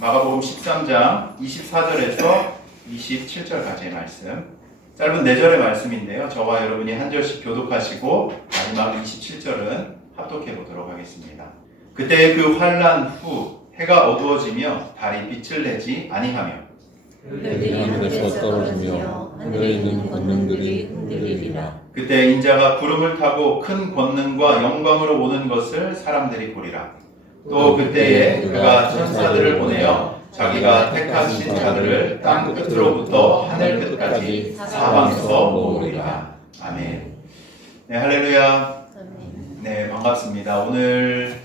마가복음 13장 24절에서 27절까지의 말씀. 짧은 4절의 말씀인데요. 저와 여러분이 한 절씩 교독하시고 마지막 27절은 합독해 보도록 하겠습니다. 그때 그 환난 후 해가 어두워지며 달이 빛을 내지 아니하며 별들이 하늘에서 떨어지며 하늘에 있는 권능들이 흔들리리라. 그때 인자가 구름을 타고 큰 권능과 영광으로 오는 것을 사람들이 보리라. 또 그때에 그가 천사들을 보내어 자기가 택하신 자들을 땅 끝으로부터 하늘 끝까지 사방에서 모으리라. 아멘. 네, 할렐루야. 네, 반갑습니다. 오늘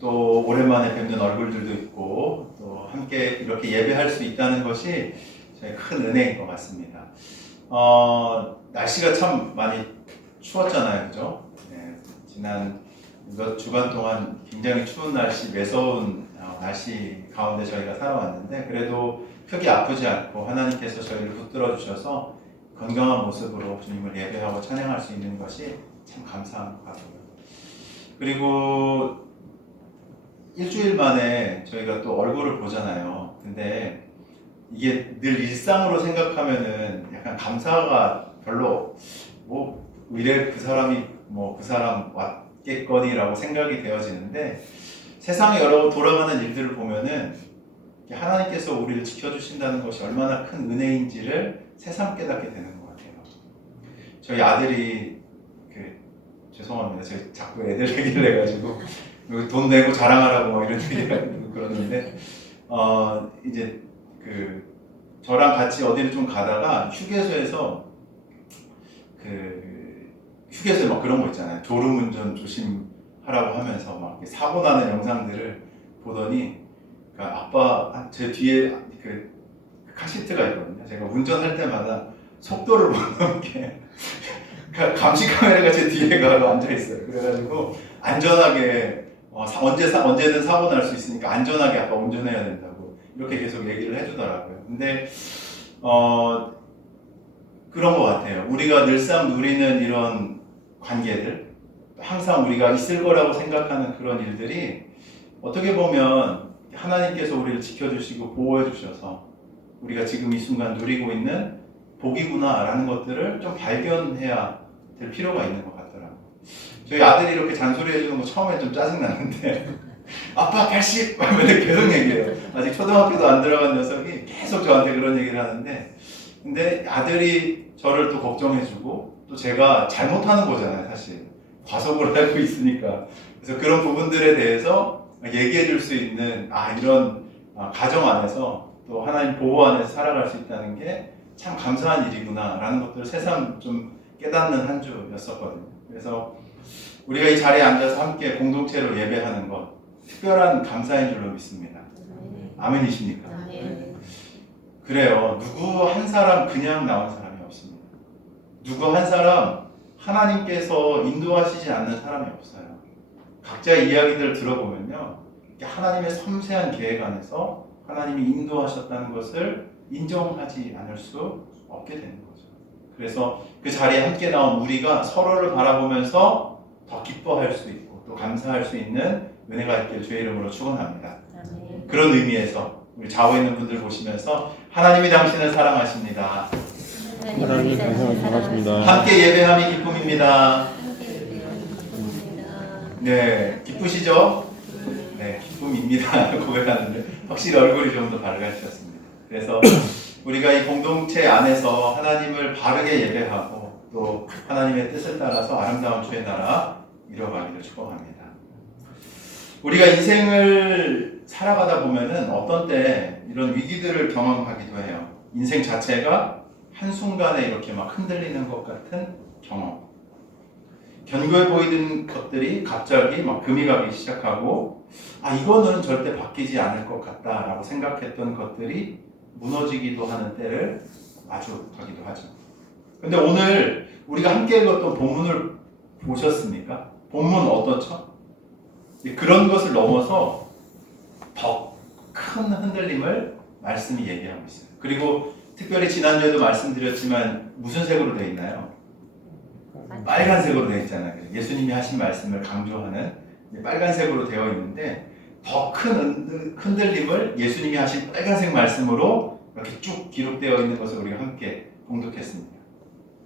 또 오랜만에 뵙는 얼굴들도 있고 또 함께 이렇게 예배할 수 있다는 것이 저의 큰 은혜인 것 같습니다. 날씨가 참 많이 추웠잖아요, 그죠? 네, 지난 몇 주간 동안 굉장히 추운 날씨, 매서운 날씨 가운데 저희가 살아왔는데 그래도 크게 아프지 않고 하나님께서 저희를 붙들어 주셔서 건강한 모습으로 주님을 예배하고 찬양할 수 있는 것이 참 감사한 것 같고요. 그리고 일주일 만에 저희가 또 얼굴을 보잖아요. 근데 이게 늘 일상으로 생각하면은 약간 감사가 별로 이래 그 사람이 그 사람 왔겠거니라고 생각이 되어지는데 세상에 여러 돌아가는 일들을 보면은 하나님께서 우리를 지켜주신다는 것이 얼마나 큰 은혜인지를 새삼 깨닫게 되는 것 같아요. 저희 아들이 죄송합니다. 저희 자꾸 애들 얘기를 해가지고 돈 내고 자랑하라고 막 이런 얘기를 그러는데 이제 저랑 같이 어디를 좀 가다가 휴게소에서 휴게소에 막 그런 거 있잖아요. 졸음운전 조심하라고 하면서 막 사고 나는 영상들을 보더니 아빠 제 뒤에 카시트가 있거든요. 제가 운전할 때마다 속도를 못 넘게 감시 카메라가 제 뒤에 앉아 있어요. 그래가지고 안전하게 언제든 사고 날 수 있으니까 안전하게 아빠 운전해야 된다고 이렇게 계속 얘기를 해주더라고요. 근데 그런 것 같아요. 우리가 늘상 누리는 이런 관계들, 항상 우리가 있을 거라고 생각하는 그런 일들이 어떻게 보면 하나님께서 우리를 지켜주시고 보호해 주셔서 우리가 지금 이 순간 누리고 있는 복이구나라는 것들을 좀 발견해야 될 필요가 있는 것 같더라고요. 저희 아들이 이렇게 잔소리 해주는 거 처음에 좀 짜증나는데 아빠 80! 하면 계속 얘기해요. 아직 초등학교도 안 들어간 녀석이 계속 저한테 그런 얘기를 하는데 근데 아들이 저를 또 걱정해주고 또 제가 잘못하는 거잖아요, 사실. 과속을 하고 있으니까. 그래서 그런 부분들에 대해서 얘기해 줄 수 있는 이런 가정 안에서 또 하나님 보호 안에서 살아갈 수 있다는 게 참 감사한 일이구나 라는 것들을 새삼 좀 깨닫는 한 주였었거든요. 그래서 우리가 이 자리에 앉아서 함께 공동체로 예배하는 것 특별한 감사인 줄로 믿습니다. 아멘이십니까? 그래요. 누구 한 사람 그냥 나온 사람이 없습니다. 누구 한 사람 하나님께서 인도하시지 않는 사람이 없어요. 각자의 이야기들을 들어보면요, 하나님의 섬세한 계획 안에서 하나님이 인도하셨다는 것을 인정하지 않을 수 없게 되는 거죠. 그래서 그 자리에 함께 나온 우리가 서로를 바라보면서 더 기뻐할 수 있고 또 감사할 수 있는 은혜가 있길 주의 이름으로 축원합니다. 그런 의미에서 우리 좌우에 있는 분들 보시면서 하나님이 당신을 사랑하십니다. 하나님 당신을 사랑하십니다. 함께 예배함이 기쁨입니다. 네, 기쁘시죠? 네, 기쁨입니다. 고백하는데 확실히 얼굴이 좀 더 밝아지셨습니다. 그래서 우리가 이 공동체 안에서 하나님을 바르게 예배하고 또 하나님의 뜻을 따라서 아름다운 주의 나라 이뤄가기를 축복합니다. 우리가 인생을 살아가다 보면은 어떤 때 이런 위기들을 경험하기도 해요. 인생 자체가 한순간에 이렇게 막 흔들리는 것 같은 경험. 견고해 보이던 것들이 갑자기 막 금이 가기 시작하고 이거는 절대 바뀌지 않을 것 같다라고 생각했던 것들이 무너지기도 하는 때를 마주하기도 하죠. 근데 오늘 우리가 함께 읽었던 본문을 보셨습니까? 본문 어떻죠? 그런 것을 넘어서 더 큰 흔들림을 말씀이 얘기하고 있어요. 그리고 특별히 지난주에도 말씀드렸지만 무슨 색으로 되어 있나요? 빨간색으로 되어 있잖아요. 예수님이 하신 말씀을 강조하는 빨간색으로 되어 있는데 더 큰 흔들림을 예수님이 하신 빨간색 말씀으로 이렇게 쭉 기록되어 있는 것을 우리가 함께 봉독했습니다.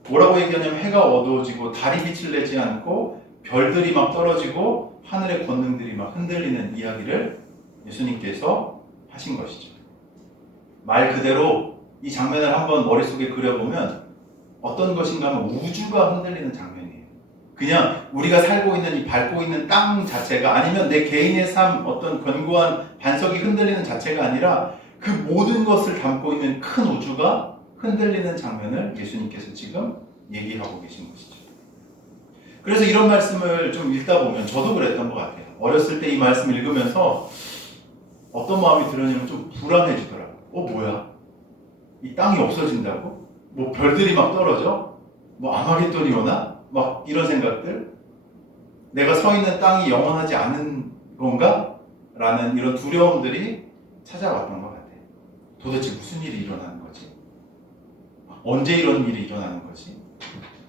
뭐라고 얘기하냐면 해가 어두워지고 달이 빛을 내지 않고 별들이 막 떨어지고 하늘의 권능들이 막 흔들리는 이야기를 예수님께서 하신 것이죠. 말 그대로 이 장면을 한번 머릿속에 그려보면 어떤 것인가 하면 우주가 흔들리는 장면이에요. 그냥 우리가 살고 있는 이 밟고 있는 땅 자체가 아니면 내 개인의 삶 어떤 견고한 반석이 흔들리는 자체가 아니라 그 모든 것을 담고 있는 큰 우주가 흔들리는 장면을 예수님께서 지금 얘기하고 계신 것이죠. 그래서 이런 말씀을 좀 읽다 보면 저도 그랬던 것 같아요. 어렸을 때 이 말씀 읽으면서 어떤 마음이 들었냐면 좀 불안해지더라고요. 뭐야? 이 땅이 없어진다고? 뭐 별들이 막 떨어져? 뭐 아마겟돈이 오나? 막 이런 생각들? 내가 서 있는 땅이 영원하지 않은 건가? 라는 이런 두려움들이 찾아왔던 것 같아요. 도대체 무슨 일이 일어나는 거지? 언제 이런 일이 일어나는 거지?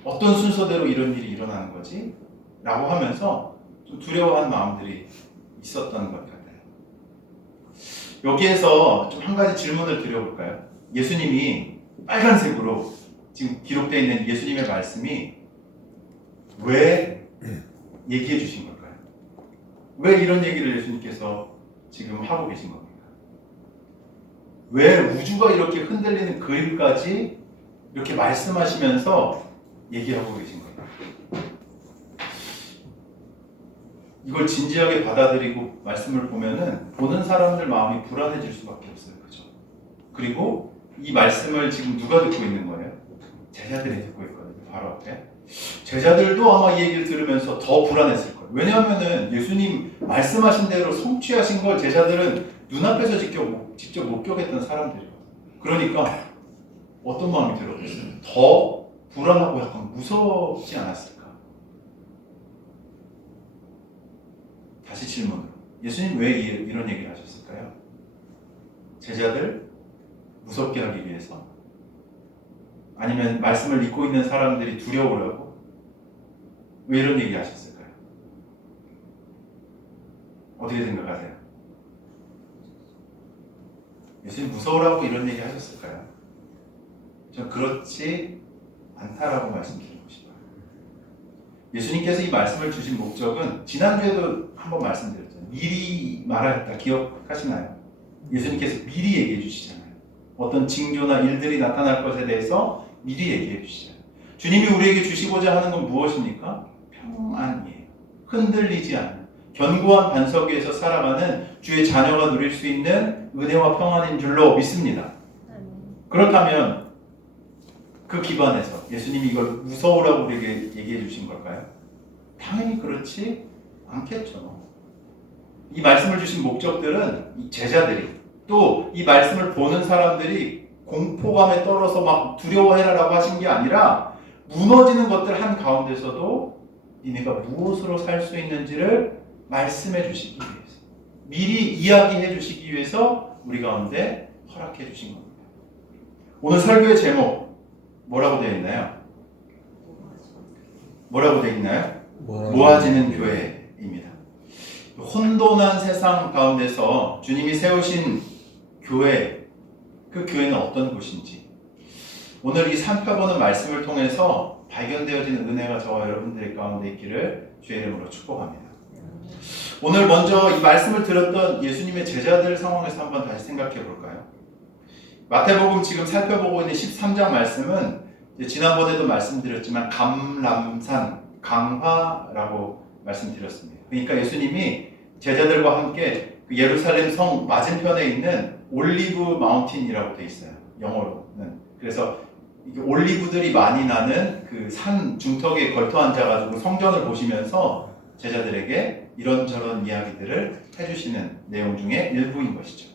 어떤 순서대로 이런 일이 일어나는 거지? 라고 하면서 좀 두려워한 마음들이 있었던 것 같아요. 여기에서 좀 한 가지 질문을 드려볼까요? 예수님이 빨간색으로 지금 기록되어 있는 예수님의 말씀이 왜 얘기해 주신 걸까요? 왜 이런 얘기를 예수님께서 지금 하고 계신 겁니까? 왜 우주가 이렇게 흔들리는 그 일까지 이렇게 말씀하시면서 얘기하고 계신 거예요? 이걸 진지하게 받아들이고 말씀을 보면은 보는 사람들 마음이 불안해질 수밖에 없어요. 그죠? 그리고 이 말씀을 지금 누가 듣고 있는 거예요? 제자들이 듣고 있거든요. 바로 앞에. 제자들도 아마 이 얘기를 들으면서 더 불안했을 거예요. 왜냐하면은 예수님 말씀하신 대로 성취하신 걸 제자들은 눈앞에서 직접 목격했던 사람들이거든요. 그러니까 어떤 마음이 들었겠어요? 더 불안하고 약간 무섭지 않았을까? 다시 질문으로. 예수님 왜 이런 얘기를 하셨을까요? 제자들 무섭게 하기 위해서? 아니면 말씀을 읽고 있는 사람들이 두려우려고? 왜 이런 얘기 하셨을까요? 어떻게 생각하세요? 예수님 무서우라고 이런 얘기 하셨을까요? 전 그렇지 않다라고 말씀드리고 싶어요. 예수님께서 이 말씀을 주신 목적은 지난주에도 한번 말씀드렸잖아요. 미리 말하였다. 기억하시나요? 예수님께서 미리 얘기해 주시잖아요. 어떤 징조나 일들이 나타날 것에 대해서 미리 얘기해 주시잖아요. 주님이 우리에게 주시고자 하는 건 무엇입니까? 평안이에요. 흔들리지 않는 견고한 반석 위에서 살아가는 주의 자녀가 누릴 수 있는 은혜와 평안인 줄로 믿습니다. 그렇다면 그 기반에서 예수님이 이걸 무서우라고 우리에게 얘기해 주신 걸까요? 당연히 그렇지 않겠죠. 이 말씀을 주신 목적들은 이 제자들이 또 이 말씀을 보는 사람들이 공포감에 떨어서 막 두려워해라라고 하신 게 아니라 무너지는 것들 한 가운데서도 니네가 무엇으로 살 수 있는지를 말씀해 주시기 위해서 미리 이야기해 주시기 위해서 우리 가운데 허락해 주신 겁니다. 오늘 설교의 제목 뭐라고 되어 있나요? 뭐라고 되어 있나요? 모아지는 교회입니다. 혼돈한 세상 가운데서 주님이 세우신 교회, 그 교회는 어떤 곳인지 오늘 이 살펴보는 말씀을 통해서 발견되어지는 은혜가 저와 여러분들 가운데 있기를 주의 이름으로 축복합니다. 오늘 먼저 이 말씀을 들었던 예수님의 제자들 상황에서 한번 다시 생각해 볼까요? 마태복음 지금 살펴보고 있는 13장 말씀은 지난번에도 말씀드렸지만 감람산, 강화라고 말씀드렸습니다. 그러니까 예수님이 제자들과 함께 예루살렘 성 맞은편에 있는 올리브 마운틴이라고 되어 있어요. 영어로는. 그래서 이게 올리브들이 많이 나는 그 산 중턱에 걸터 앉아가지고 성전을 보시면서 제자들에게 이런저런 이야기들을 해주시는 내용 중에 일부인 것이죠.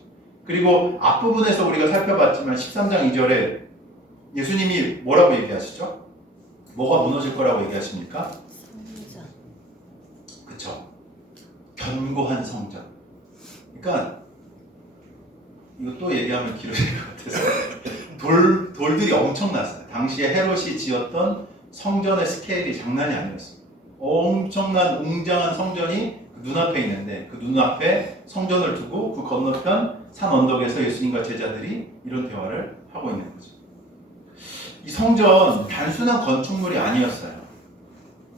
그리고 앞부분에서 우리가 살펴봤지만 13장 2절에 예수님이 뭐라고 얘기하시죠? 뭐가 무너질 거라고 얘기하십니까? 성전. 그쵸. 견고한 성전. 그러니까 이거 또 얘기하면 길어질 것 같아서 돌들이 엄청났어요. 당시에 헤롯이 지었던 성전의 스케일이 장난이 아니었어요. 엄청난 웅장한 성전이 그 눈앞에 있는데 그 눈앞에 성전을 두고 그 건너편 산 언덕에서 예수님과 제자들이 이런 대화를 하고 있는 거죠. 이 성전 단순한 건축물이 아니었어요.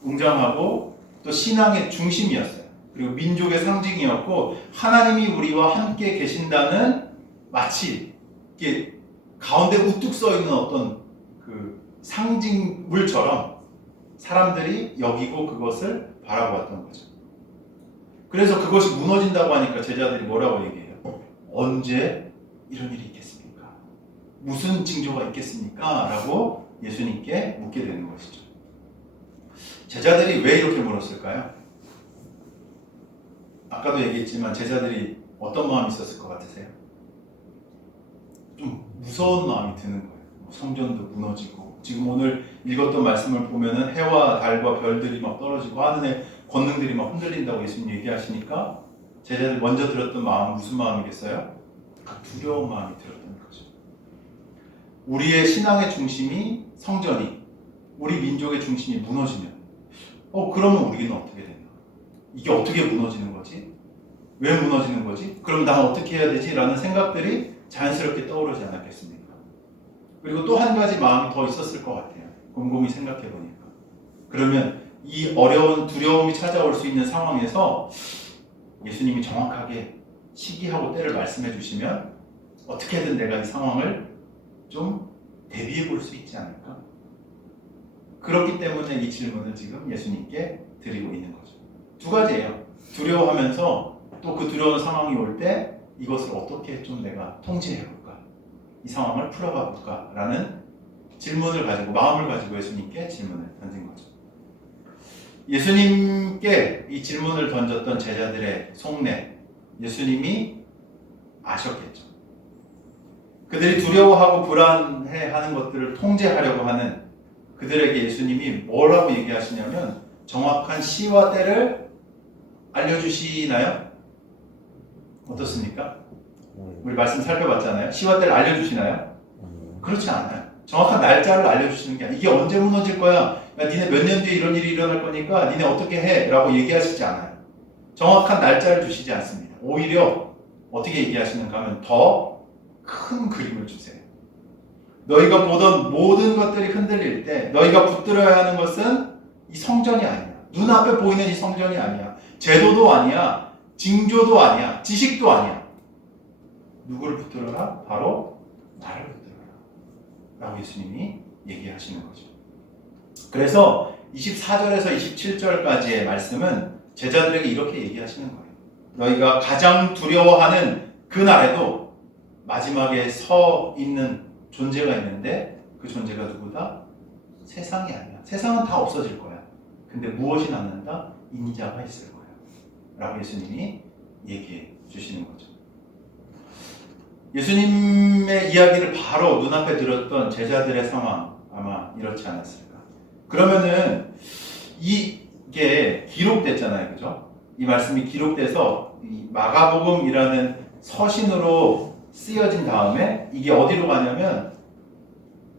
웅장하고 또 신앙의 중심이었어요. 그리고 민족의 상징이었고 하나님이 우리와 함께 계신다는 마치 이게 가운데 우뚝 서 있는 어떤 그 상징물처럼 사람들이 여기고 그것을 바라보았던 거죠. 그래서 그것이 무너진다고 하니까 제자들이 뭐라고 얘기해요? 언제 이런 일이 있겠습니까? 무슨 징조가 있겠습니까? 라고 예수님께 묻게 되는 것이죠. 제자들이 왜 이렇게 물었을까요? 아까도 얘기했지만 제자들이 어떤 마음이 있었을 것 같으세요? 좀 무서운 마음이 드는 거예요. 성전도 무너지고 지금 오늘 읽었던 말씀을 보면은 해와 달과 별들이 막 떨어지고 하늘의 권능들이 막 흔들린다고 예수님 얘기하시니까 제자들 먼저 들었던 마음은 무슨 마음이겠어요? 두려운 마음이 들었던 거죠. 우리의 신앙의 중심이 성전이 우리 민족의 중심이 무너지면 그러면 우리는 어떻게 되나? 이게 어떻게 무너지는 거지? 왜 무너지는 거지? 그럼 난 어떻게 해야 되지? 라는 생각들이 자연스럽게 떠오르지 않았겠습니까? 그리고 또 한 가지 마음이 더 있었을 것 같아요. 곰곰이 생각해 보니까. 그러면 이 어려운 두려움이 찾아올 수 있는 상황에서 예수님이 정확하게 시기하고 때를 말씀해 주시면 어떻게든 내가 이 상황을 좀 대비해 볼 수 있지 않을까? 그렇기 때문에 이 질문을 지금 예수님께 드리고 있는 거죠. 두 가지예요. 두려워하면서 또 그 두려운 상황이 올 때 이것을 어떻게 좀 내가 통제해 볼까? 이 상황을 풀어가 볼까? 라는 질문을 가지고 마음을 가지고 예수님께 질문을 던진 거죠. 예수님께 이 질문을 던졌던 제자들의 속내 예수님이 아셨겠죠. 그들이 두려워하고 불안해하는 것들을 통제하려고 하는 그들에게 예수님이 뭐라고 얘기하시냐면 정확한 시와 때를 알려주시나요? 어떻습니까? 우리 말씀 살펴봤잖아요. 시와 때를 알려주시나요? 그렇지 않아요. 정확한 날짜를 알려주시는 게 아니에요. 이게 언제 무너질 거야? 야, 니네 몇 년 뒤에 이런 일이 일어날 거니까 니네 어떻게 해? 라고 얘기하시지 않아요. 정확한 날짜를 주시지 않습니다. 오히려 어떻게 얘기하시는가 하면 더 큰 그림을 주세요. 너희가 보던 모든 것들이 흔들릴 때 너희가 붙들어야 하는 것은 이 성전이 아니야. 눈앞에 보이는 이 성전이 아니야. 제도도 아니야. 징조도 아니야. 지식도 아니야. 누구를 붙들어라? 바로 나를 붙들어라. 라고 예수님이 얘기하시는 거죠. 그래서 24절에서 27절까지의 말씀은 제자들에게 이렇게 얘기하시는 거예요. 너희가 가장 두려워하는 그날에도 마지막에 서 있는 존재가 있는데 그 존재가 누구다? 세상이 아니야. 세상은 다 없어질 거야. 근데 무엇이 남는다? 인자가 있을 거야. 라고 예수님이 얘기해 주시는 거죠. 예수님의 이야기를 바로 눈앞에 들었던 제자들의 상황 아마 이렇지 않았을까. 그러면은 이게 기록됐잖아요. 그죠? 이 말씀이 기록돼서 이 마가복음이라는 서신으로 쓰여진 다음에 이게 어디로 가냐면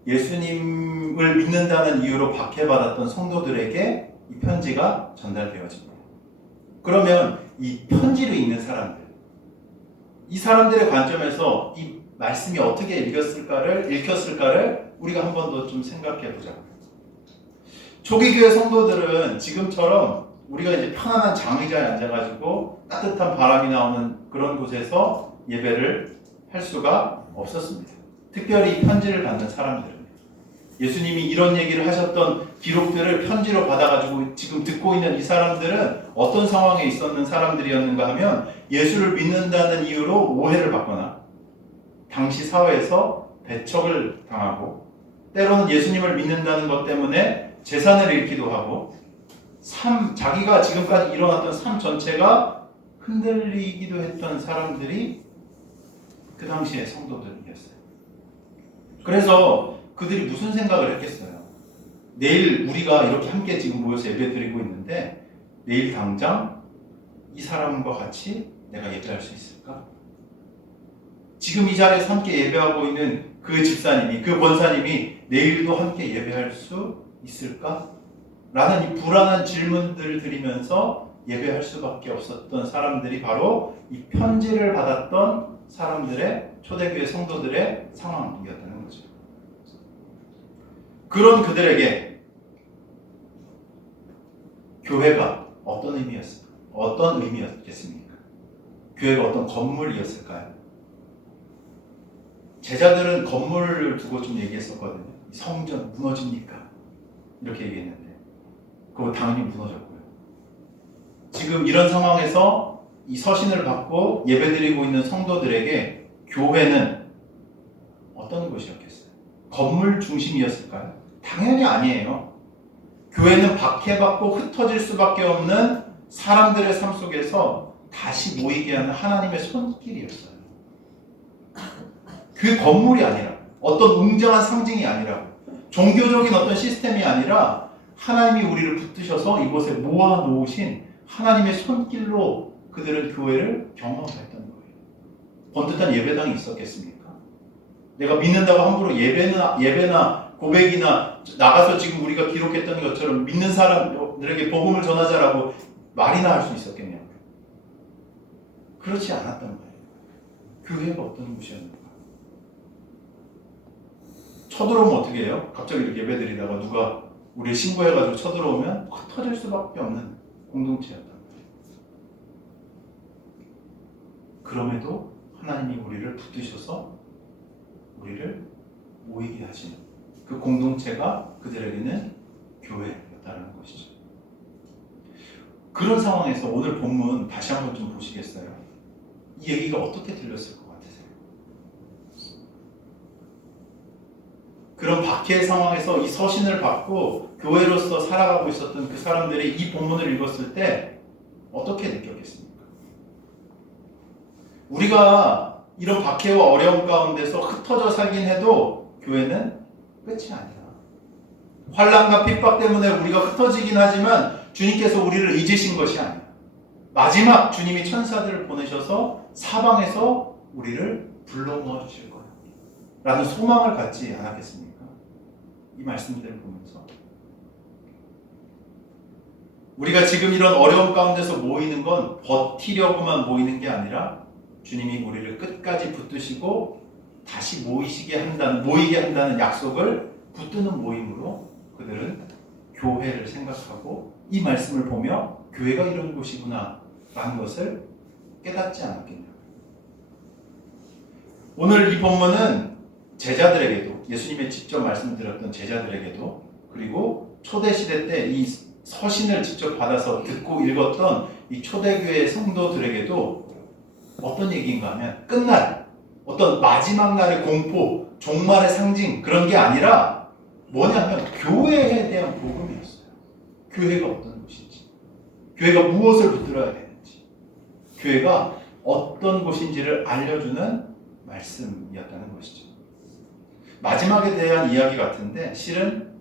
예수님을 믿는다는 이유로 박해받았던 성도들에게 이 편지가 전달되어집니다. 그러면 이 편지를 읽는 사람들, 이 사람들의 관점에서 이 말씀이 어떻게 읽혔을까를 우리가 한 번 더 좀 생각해 보자고요. 초기 교회 성도들은 지금처럼 우리가 이제 편안한 장의자에 앉아가지고 따뜻한 바람이 나오는 그런 곳에서 예배를 할 수가 없었습니다. 특별히 편지를 받는 사람들은 예수님이 이런 얘기를 하셨던 기록들을 편지로 받아가지고 지금 듣고 있는 이 사람들은 어떤 상황에 있었는 사람들이었는가 하면 예수를 믿는다는 이유로 오해를 받거나 당시 사회에서 배척을 당하고 때로는 예수님을 믿는다는 것 때문에 재산을 잃기도 하고 자기가 지금까지 일어났던 삶 전체가 흔들리기도 했던 사람들이 그 당시의 성도들이었어요. 그래서 그들이 무슨 생각을 했겠어요? 내일 우리가 이렇게 함께 지금 모여서 예배 드리고 있는데 내일 당장 이 사람과 같이 내가 예배할 수 있을까? 지금 이 자리에서 함께 예배하고 있는 그 집사님이, 그 권사님이 내일도 함께 예배할 수 있을까? 라는 이 불안한 질문들을 드리면서 예배할 수밖에 없었던 사람들이 바로 이 편지를 받았던 사람들의 초대교회 성도들의 상황이었다는 거죠. 그런 그들에게 교회가 어떤 의미였겠습니까? 교회가 어떤 건물이었을까요? 제자들은 건물을 두고 좀 얘기했었거든요. 성전 무너집니까? 이렇게 얘기했는데 그거 당연히 무너졌고요. 지금 이런 상황에서 이 서신을 받고 예배드리고 있는 성도들에게 교회는 어떤 곳이었겠어요? 건물 중심이었을까요? 당연히 아니에요. 교회는 박해받고 흩어질 수밖에 없는 사람들의 삶 속에서 다시 모이게 하는 하나님의 손길이었어요. 그 건물이 아니라, 어떤 웅장한 상징이 아니라, 종교적인 어떤 시스템이 아니라 하나님이 우리를 붙드셔서 이곳에 모아놓으신 하나님의 손길로 그들은 교회를 경험했던 거예요. 번듯한 예배당이 있었겠습니까? 내가 믿는다고 함부로 예배나 고백이나 나가서 지금 우리가 기록했던 것처럼 믿는 사람들에게 복음을 전하자라고 말이나 할 수 있었겠냐고요. 그렇지 않았던 거예요. 교회가 어떤 곳이었는가? 쳐들어오면 어떻게 해요? 갑자기 이렇게 예배드리다가 누가 우리를 신고해가지고 쳐들어오면 터질 수밖에 없는 공동체였단 말이에요. 그럼에도 하나님이 우리를 붙드셔서 우리를 모이게 하시는 그 공동체가 그들에게는 교회였다는 것이죠. 그런 상황에서 오늘 본문 다시 한번 좀 보시겠어요? 이 얘기가 어떻게 들렸을 것 같으세요? 그런 박해의 상황에서 이 서신을 받고 교회로서 살아가고 있었던 그 사람들이 이 본문을 읽었을 때 어떻게 느꼈겠습니까? 우리가 이런 박해와 어려움 가운데서 흩어져 살긴 해도 교회는 끝이 아니야. 환난과 핍박 때문에 우리가 흩어지긴 하지만 주님께서 우리를 잊으신 것이 아니야. 마지막 주님이 천사들을 보내셔서 사방에서 우리를 불러 모아 주실 거야 라는 소망을 갖지 않았겠습니까? 이 말씀들을 보면서 우리가 지금 이런 어려움 가운데서 모이는 건 버티려고만 모이는 게 아니라 주님이 우리를 끝까지 붙드시고 다시 모이게 한다는 약속을 붙드는 모임으로 그들은 교회를 생각하고 이 말씀을 보며 교회가 이런 곳이구나 라는 것을 깨닫지 않았겠냐. 오늘 이 본문은 제자들에게도, 예수님의 직접 말씀드렸던 제자들에게도, 그리고 초대시대 때 이 서신을 직접 받아서 듣고 읽었던 이 초대교회 성도들에게도 어떤 얘기인가 하면 끝날 어떤 마지막 날의 공포, 종말의 상징 그런 게 아니라 뭐냐면 교회에 대한 복음이었어요. 교회가 어떤 곳인지, 교회가 무엇을 붙들어야 되는지, 교회가 어떤 곳인지를 알려주는 말씀이었다는 것이죠. 마지막에 대한 이야기 같은데 실은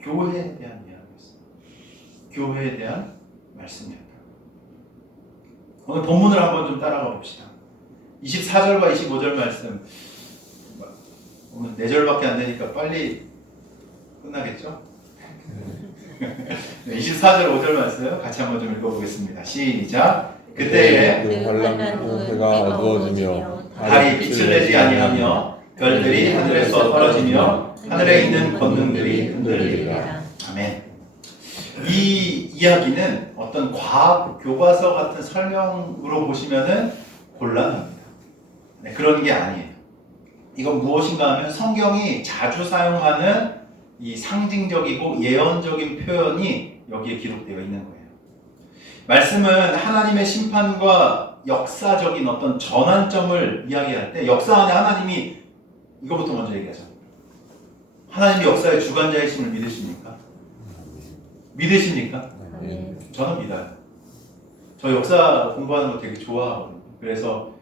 교회에 대한 이야기였어요. 교회에 대한 말씀이었다. 오늘 본문을 한번 좀 따라가 봅시다. 24절과 25절 말씀, 오늘 4절밖에 안 되니까 빨리 끝나겠죠? 24절 5절 말씀 같이 한번 좀 읽어보겠습니다. 시작. 그때에 그 환난 해가 어두워지며 달이 빛을 내지 아니하며 별들이 하늘에서 떨어지며 하늘에 있는 권능들이 흔들리리라. 아멘. 이 이야기는 어떤 과학 교과서 같은 설명으로 보시면은 곤란합니다. 네, 그런 게 아니에요. 이건 무엇인가 하면 성경이 자주 사용하는 이 상징적이고 예언적인 표현이 여기에 기록되어 있는 거예요. 말씀은 하나님의 심판과 역사적인 어떤 전환점을 이야기할 때 역사 안에 하나님이 이거부터 먼저 얘기하죠. 하나님이 역사의 주관자이심을 믿으십니까? 믿으십니까? 네. 저는 믿어요. 저 역사 공부하는 거 되게 좋아하거든요. 그래서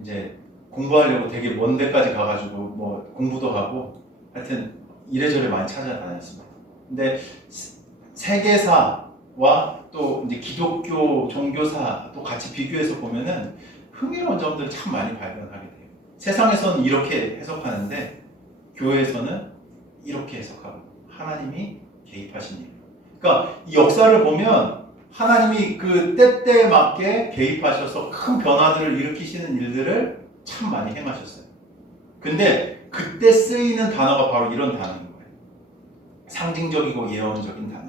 이제 공부하려고 되게 먼 데까지 가가지고 뭐 공부도 하고 하여튼 이래저래 많이 찾아다녔습니다. 근데 세계사와 또 이제 기독교 종교사 또 같이 비교해서 보면은 흥미로운 점들을 참 많이 발견하게 돼요. 세상에서는 이렇게 해석하는데 교회에서는 이렇게 해석하고 하나님이 개입하신 일. 그러니까 이 역사를 보면 하나님이 그 때때에 맞게 개입하셔서 큰 변화들을 일으키시는 일들을 참 많이 행하셨어요. 근데 그때 쓰이는 단어가 바로 이런 단어인 거예요. 상징적이고 예언적인 단어.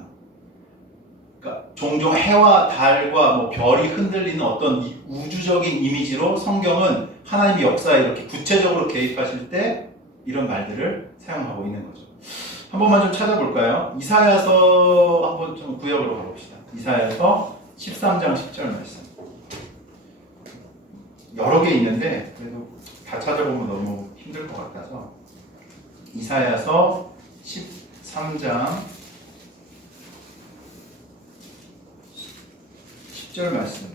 그러니까 종종 해와 달과 뭐 별이 흔들리는 어떤 우주적인 이미지로 성경은 하나님의 역사에 이렇게 구체적으로 개입하실 때 이런 말들을 사용하고 있는 거죠. 한 번만 좀 찾아볼까요? 이사야서 한번 좀 구역으로 가봅시다. 이사야서 13장 10절 말씀. 여러 개 있는데 그래도 다 찾아보면 너무 힘들 것 같아서 이사야서 13장 10절 말씀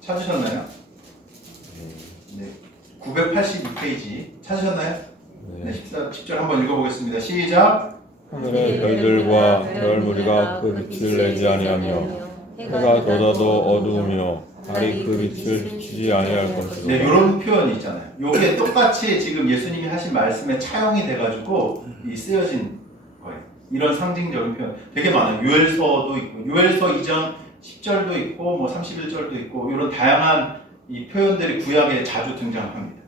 찾으셨나요? 네. 982페이지 찾으셨나요? 네. 10절 한번 읽어보겠습니다. 시작. 하늘의 별들과 별 무리가 그 빛을 내지 아니하며 해가 돋아도 어두우며 달이 그 빛을 비추지 아니할 것이로다. 네, 이런 표현이 있잖아요. 이게 똑같이 지금 예수님이 하신 말씀에 차용이 돼가지고 쓰여진 거예요. 이런 상징적인 표현 되게 많아요. 요엘서도 있고, 요엘서 2장 10절도 있고, 뭐 31절도 있고, 이런 다양한 이 표현들이 구약에 자주 등장합니다.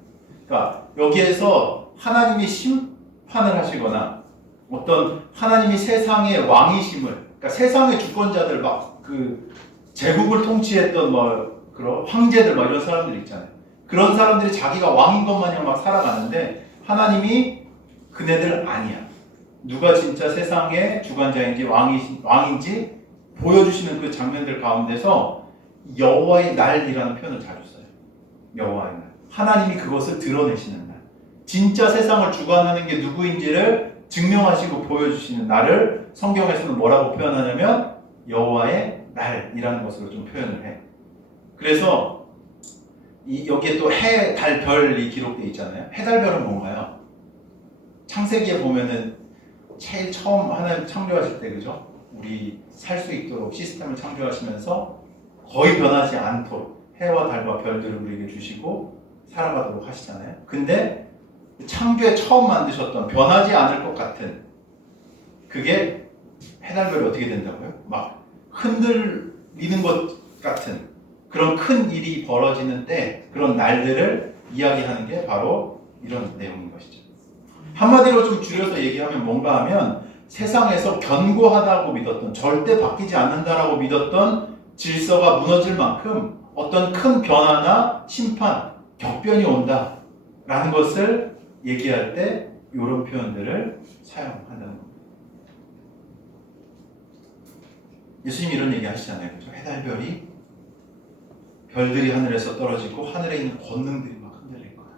그러니까 여기에서 하나님이 심판을 하시거나 어떤 하나님이 세상의 왕이심을, 그러니까 세상의 주권자들 막 그 제국을 통치했던 뭐 그런 황제들 막 이런 사람들 있잖아요. 그런 사람들이 자기가 왕인 것 마냥 막 살아가는데 하나님이 그네들 아니야. 누가 진짜 세상의 주관자인지 왕인지 보여주시는 그 장면들 가운데서 여호와의 날이라는 표현을 자주 써요. 여호와의 날. 하나님이 그것을 드러내시는 날. 진짜 세상을 주관하는 게 누구인지를 증명하시고 보여주시는 날을 성경에서는 뭐라고 표현하냐면 여호와의 날이라는 것으로 좀 표현을 해. 그래서 여기에 또 해, 달, 별이 기록되어 있잖아요. 해, 달, 별은 뭔가요? 창세기에 보면은 제일 처음 하나님 창조하실 때, 그죠? 우리 살 수 있도록 시스템을 창조하시면서 거의 변하지 않도록 해와 달과 별들을 우리에게 주시고 살아가도록 하시잖아요. 근데 창조에 처음 만드셨던 변하지 않을 것 같은 그게 해, 달, 별이 어떻게 된다고요? 막 흔들리는 것 같은 그런 큰 일이 벌어지는 때 그런 날들을 이야기하는 게 바로 이런 내용인 것이죠. 한마디로 좀 줄여서 얘기하면 뭔가 하면 세상에서 견고하다고 믿었던 절대 바뀌지 않는다라고 믿었던 질서가 무너질 만큼 어떤 큰 변화나 심판, 격변이 온다라는 것을 얘기할 때 이런 표현들을 사용한다는 겁니다. 예수님이 이런 얘기 하시잖아요. 그렇죠? 해달별이 별들이 하늘에서 떨어지고 하늘에 있는 권능들이 막 흔들릴 거다.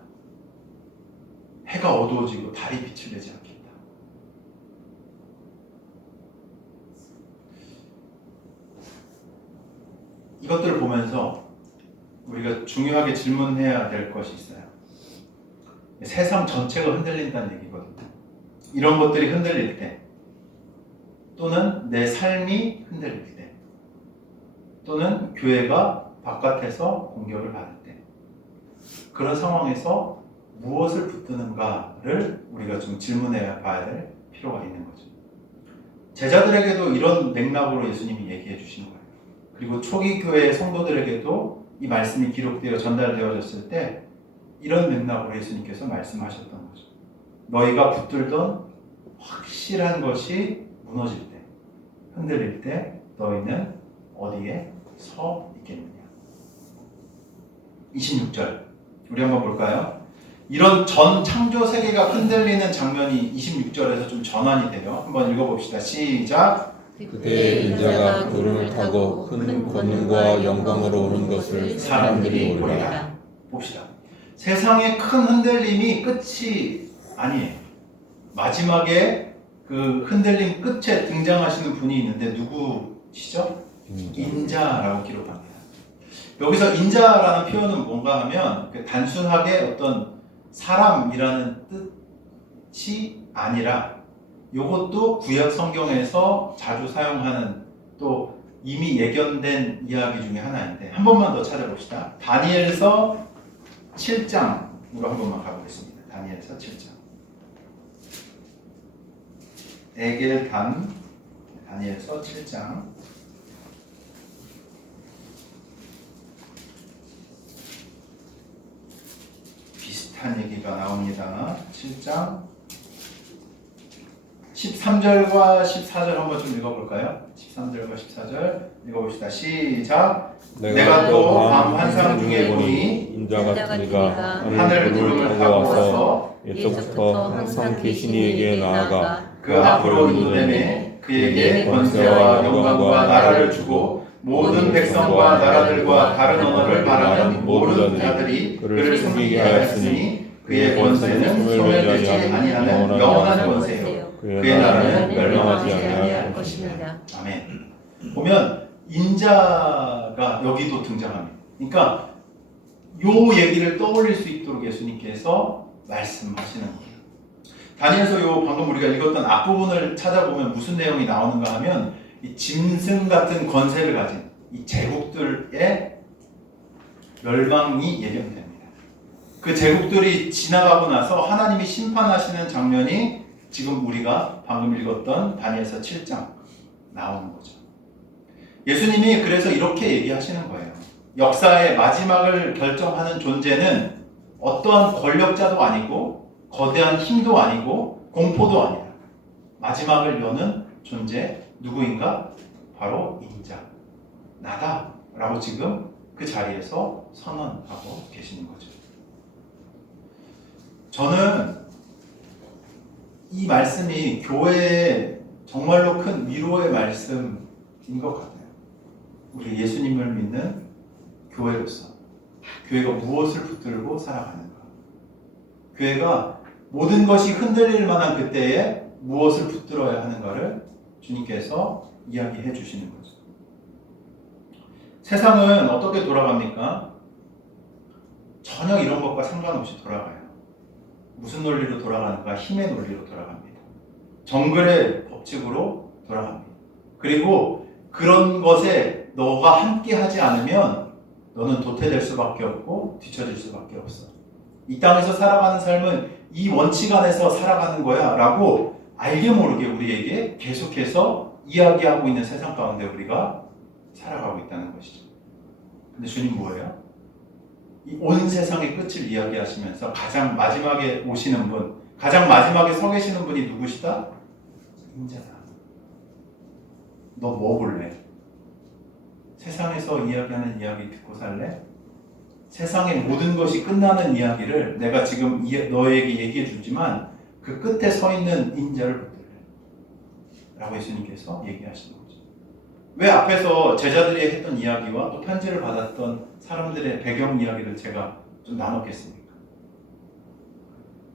해가 어두워지고 달이 빛을 내지 않겠다. 이것들을 보면서 우리가 중요하게 질문해야 될 것이 있어요. 세상 전체가 흔들린다는 얘기거든요. 이런 것들이 흔들릴 때 또는 내 삶이 흔들릴 때 또는 교회가 바깥에서 공격을 받을 때 그런 상황에서 무엇을 붙드는가를 우리가 좀 질문해 봐야 될 필요가 있는 거죠. 제자들에게도 이런 맥락으로 예수님이 얘기해 주신 거예요. 그리고 초기 교회의 성도들에게도 이 말씀이 기록되어 전달되어졌을 때 이런 맥락으로 예수님께서 말씀하셨던 거죠. 너희가 붙들던 확실한 것이 무너질 때, 흔들릴 때 너희는 어디에 서 있겠느냐. 26절 우리 한번 볼까요? 이런 전 창조 세계가 흔들리는 장면이 26절에서 좀 전환이 돼요. 한번 읽어봅시다. 시작. 그때 인자가 구름을 타고 큰 권능과 영광으로 오는 것을 사람들이 보리라. 봅시다. 세상의 큰 흔들림이 끝이 아니에요. 마지막에 그 흔들림 끝에 등장하시는 분이 있는데 누구시죠? 인자라고 기록합니다. 여기서 인자라는 표현은 뭔가 하면 단순하게 어떤 사람이라는 뜻이 아니라 이것도 구약 성경에서 자주 사용하는 또 이미 예견된 이야기 중에 하나인데 한 번만 더 찾아봅시다. 다니엘서 7장으로 한 번만 가보겠습니다. 다니엘서 7장. 다니엘서 7장 비슷한 얘기가 나옵니다. 7장 13절과 14절 한번 좀 읽어볼까요? 13절과 14절 읽어봅시다. 시작. 내가 또 밤 환상 중에 보니 인자 같은 이가 하늘 구름을 타고 와서 옛적부터 항상 계신 이에게 나아가 그 앞으로 이르되 그에게 권세와 영광과 나라를 주고 모든 백성과 나라들과 다른 언어를 말하는 모든 자들이 그를 섬기게 하였으니 그의 권세는 소멸되지 아니하는 영원한 권세요. 그의 나라는 멸망하지 아니할 것입니다. 아멘. 보면 인자가 여기도 등장합니다. 그러니까 요 얘기를 떠올릴 수 있도록 예수님께서 말씀하시는 거예요. 다니엘서 요 방금 우리가 읽었던 앞부분을 찾아보면 무슨 내용이 나오는가 하면 이 짐승 같은 권세를 가진 이 제국들의 멸망이 예견됩니다. 그 제국들이 지나가고 나서 하나님이 심판하시는 장면이 지금 우리가 방금 읽었던 다니엘서 7장 나오는 거죠. 예수님이 그래서 이렇게 얘기하시는 거예요. 역사의 마지막을 결정하는 존재는 어떠한 권력자도 아니고 거대한 힘도 아니고 공포도 아니다. 마지막을 여는 존재 누구인가? 바로 인자, 나다 라고 지금 그 자리에서 선언하고 계시는 거죠. 저는 이 말씀이 교회에 정말로 큰 위로의 말씀인 것 같아요. 우리 예수님을 믿는 교회로서 교회가 무엇을 붙들고 살아가는가, 교회가 모든 것이 흔들릴 만한 그때에 무엇을 붙들어야 하는가를 주님께서 이야기해 주시는 거죠. 세상은 어떻게 돌아갑니까? 전혀 이런 것과 상관없이 돌아가요. 무슨 논리로 돌아가는가? 힘의 논리로 돌아갑니다. 정글의 법칙으로 돌아갑니다. 그리고 그런 것에 너가 함께 하지 않으면 너는 도태될 수밖에 없고 뒤처질 수밖에 없어. 이 땅에서 살아가는 삶은 이 원칙 안에서 살아가는 거야 라고 알게 모르게 우리에게 계속해서 이야기하고 있는 세상 가운데 우리가 살아가고 있다는 것이죠. 근데 주님 뭐예요? 이 온 세상의 끝을 이야기하시면서 가장 마지막에 오시는 분, 가장 마지막에 서 계시는 분이 누구시다? 인자다. 너 뭐 볼래? 세상에서 이야기하는 이야기 듣고 살래? 세상의 모든 것이 끝나는 이야기를 내가 지금 너에게 얘기해 주지만 그 끝에 서 있는 인자를 붙들래 라고 예수님께서 얘기하시는 거죠. 왜 앞에서 제자들이 했던 이야기와 또 편지를 받았던 사람들의 배경 이야기를 제가 좀 나눴겠습니까?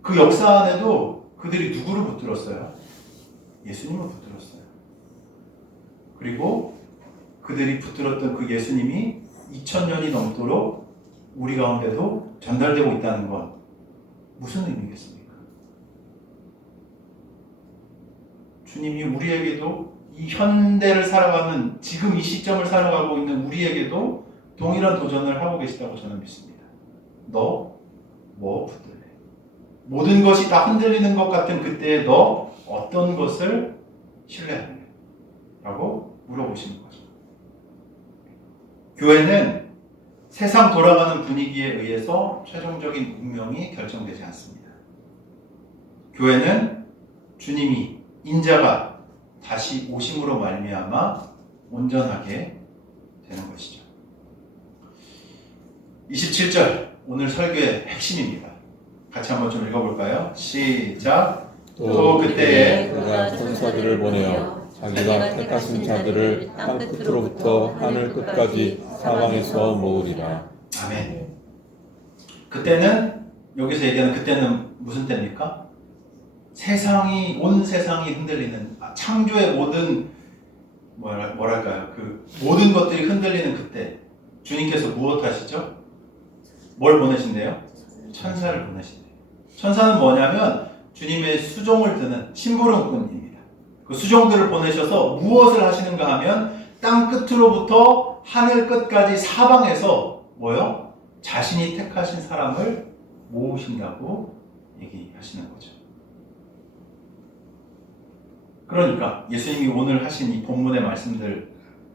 그 역사 안에도 그들이 누구를 붙들었어요? 예수님을 붙들었어요. 그리고 그들이 붙들었던 그 예수님이 2000년이 넘도록 우리 가운데도 전달되고 있다는 건 무슨 의미겠습니까? 주님이 우리에게도 이 현대를 살아가는 지금 이 시점을 살아가고 있는 우리에게도 동일한 도전을 하고 계시다고 저는 믿습니다. 너 뭐 붙들래? 모든 것이 다 흔들리는 것 같은 그때에 너 어떤 것을 신뢰하느냐? 라고 물어보시는 거죠. 교회는 세상 돌아가는 분위기에 의해서 최종적인 운명이 결정되지 않습니다. 교회는 주님이 인자가 다시 오심으로 말미암아 온전하게 되는 것이죠. 27절 오늘 설교의 핵심입니다. 같이 한번 좀 읽어볼까요? 시작. 또 그때에 그가 천사들을 보내어 자기가 택하신 자들을 땅 끝으로부터 하늘 끝까지 사방에서 모으리라. 아멘. 그때는 여기서 얘기하는 그때는 무슨 때입니까? 세상이 온 세상이 흔들리는 창조의 모든 뭐랄까요? 그 모든 것들이 흔들리는 그때 주님께서 무엇 하시죠? 뭘 보내신대요? 천사를 보내신대요. 천사는 뭐냐면 주님의 수종을 드는 심부름꾼입니다. 그 수종들을 보내셔서 무엇을 하시는가 하면 땅 끝으로부터 하늘 끝까지 사방에서 뭐요? 자신이 택하신 사람을 모으신다고 얘기하시는 거죠. 그러니까 예수님이 오늘 하신 이 본문의 말씀들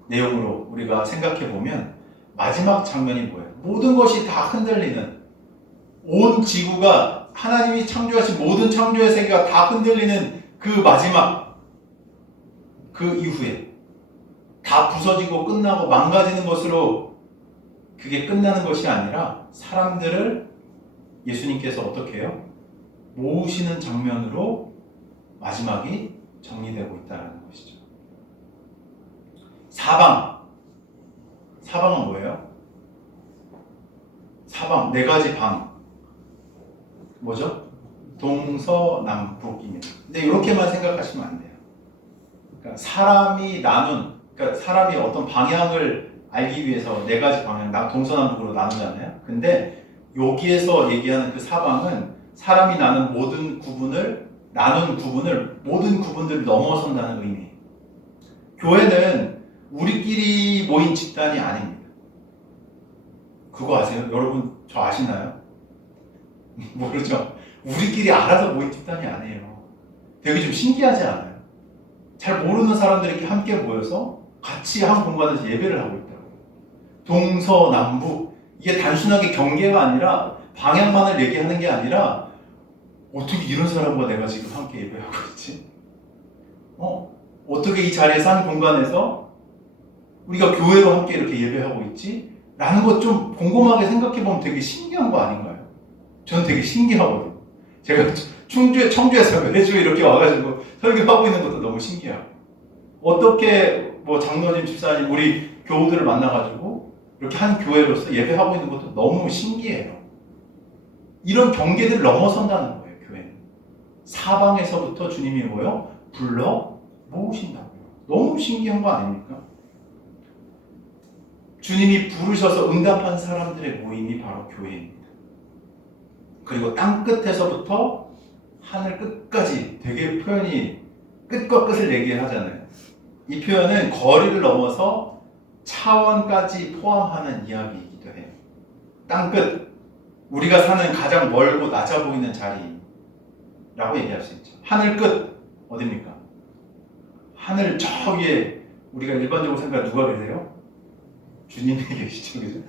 내용으로 우리가 생각해 보면 마지막 장면이 뭐예요? 모든 것이 다 흔들리는 온 지구가 하나님이 창조하신 모든 창조의 세계가 다 흔들리는 그 마지막 그 이후에 다 부서지고 끝나고 망가지는 것으로 그게 끝나는 것이 아니라 사람들을 예수님께서 어떻게 해요? 모으시는 장면으로 마지막이 정리되고 있다는 것이죠. 사방은 뭐예요? 사방, 네 가지 방. 뭐죠? 동서남북입니다. 근데 이렇게만 생각하시면 안 돼요. 그러니까 그러니까 사람이 어떤 방향을 알기 위해서 네 가지 방향, 동서남북으로 나누잖아요. 근데 여기에서 얘기하는 그 사방은 사람이 나눈 모든 구분들을 넘어선다는 의미예요. 교회는 우리끼리 모인 집단이 아닙니다. 그거 아세요? 여러분 저 아시나요? 모르죠? 우리끼리 알아서 모인 집단이 아니에요. 되게 좀 신기하지 않아요? 잘 모르는 사람들이 이렇게 함께 모여서 같이 한 공간에서 예배를 하고 있다고요. 동서남북, 이게 단순하게 경계가 아니라 방향만을 얘기하는 게 아니라 어떻게 이런 사람과 내가 지금 함께 예배하고 있지? 어떻게 이 자리에서 한 공간에서 우리가 교회로 함께 이렇게 예배하고 있지? 라는 것 좀 곰곰하게 생각해보면 되게 신기한 거 아닌가요? 저는 되게 신기하거든요. 제가 청주에서 매주 이렇게 와가지고 설교하고 있는 것도 너무 신기하고, 어떻게 뭐 장로님, 집사님, 우리 교우들을 만나가지고 이렇게 한 교회로서 예배하고 있는 것도 너무 신기해요. 이런 경계들을 넘어선다는 거예요, 교회는. 사방에서부터 주님이 뭐요? 불러 모으신다고요. 너무 신기한 거 아닙니까? 주님이 부르셔서 응답한 사람들의 모임이 바로 교회입니다. 그리고 땅 끝에서부터 하늘 끝까지, 되게 표현이 끝과 끝을 얘기하잖아요. 이 표현은 거리를 넘어서 차원까지 포함하는 이야기이기도 해요. 땅 끝, 우리가 사는 가장 멀고 낮아 보이는 자리라고 얘기할 수 있죠. 하늘 끝, 어딥니까? 하늘 저 위에 우리가 일반적으로 생각해 누가 계세요? 주님이 계시죠, 그죠?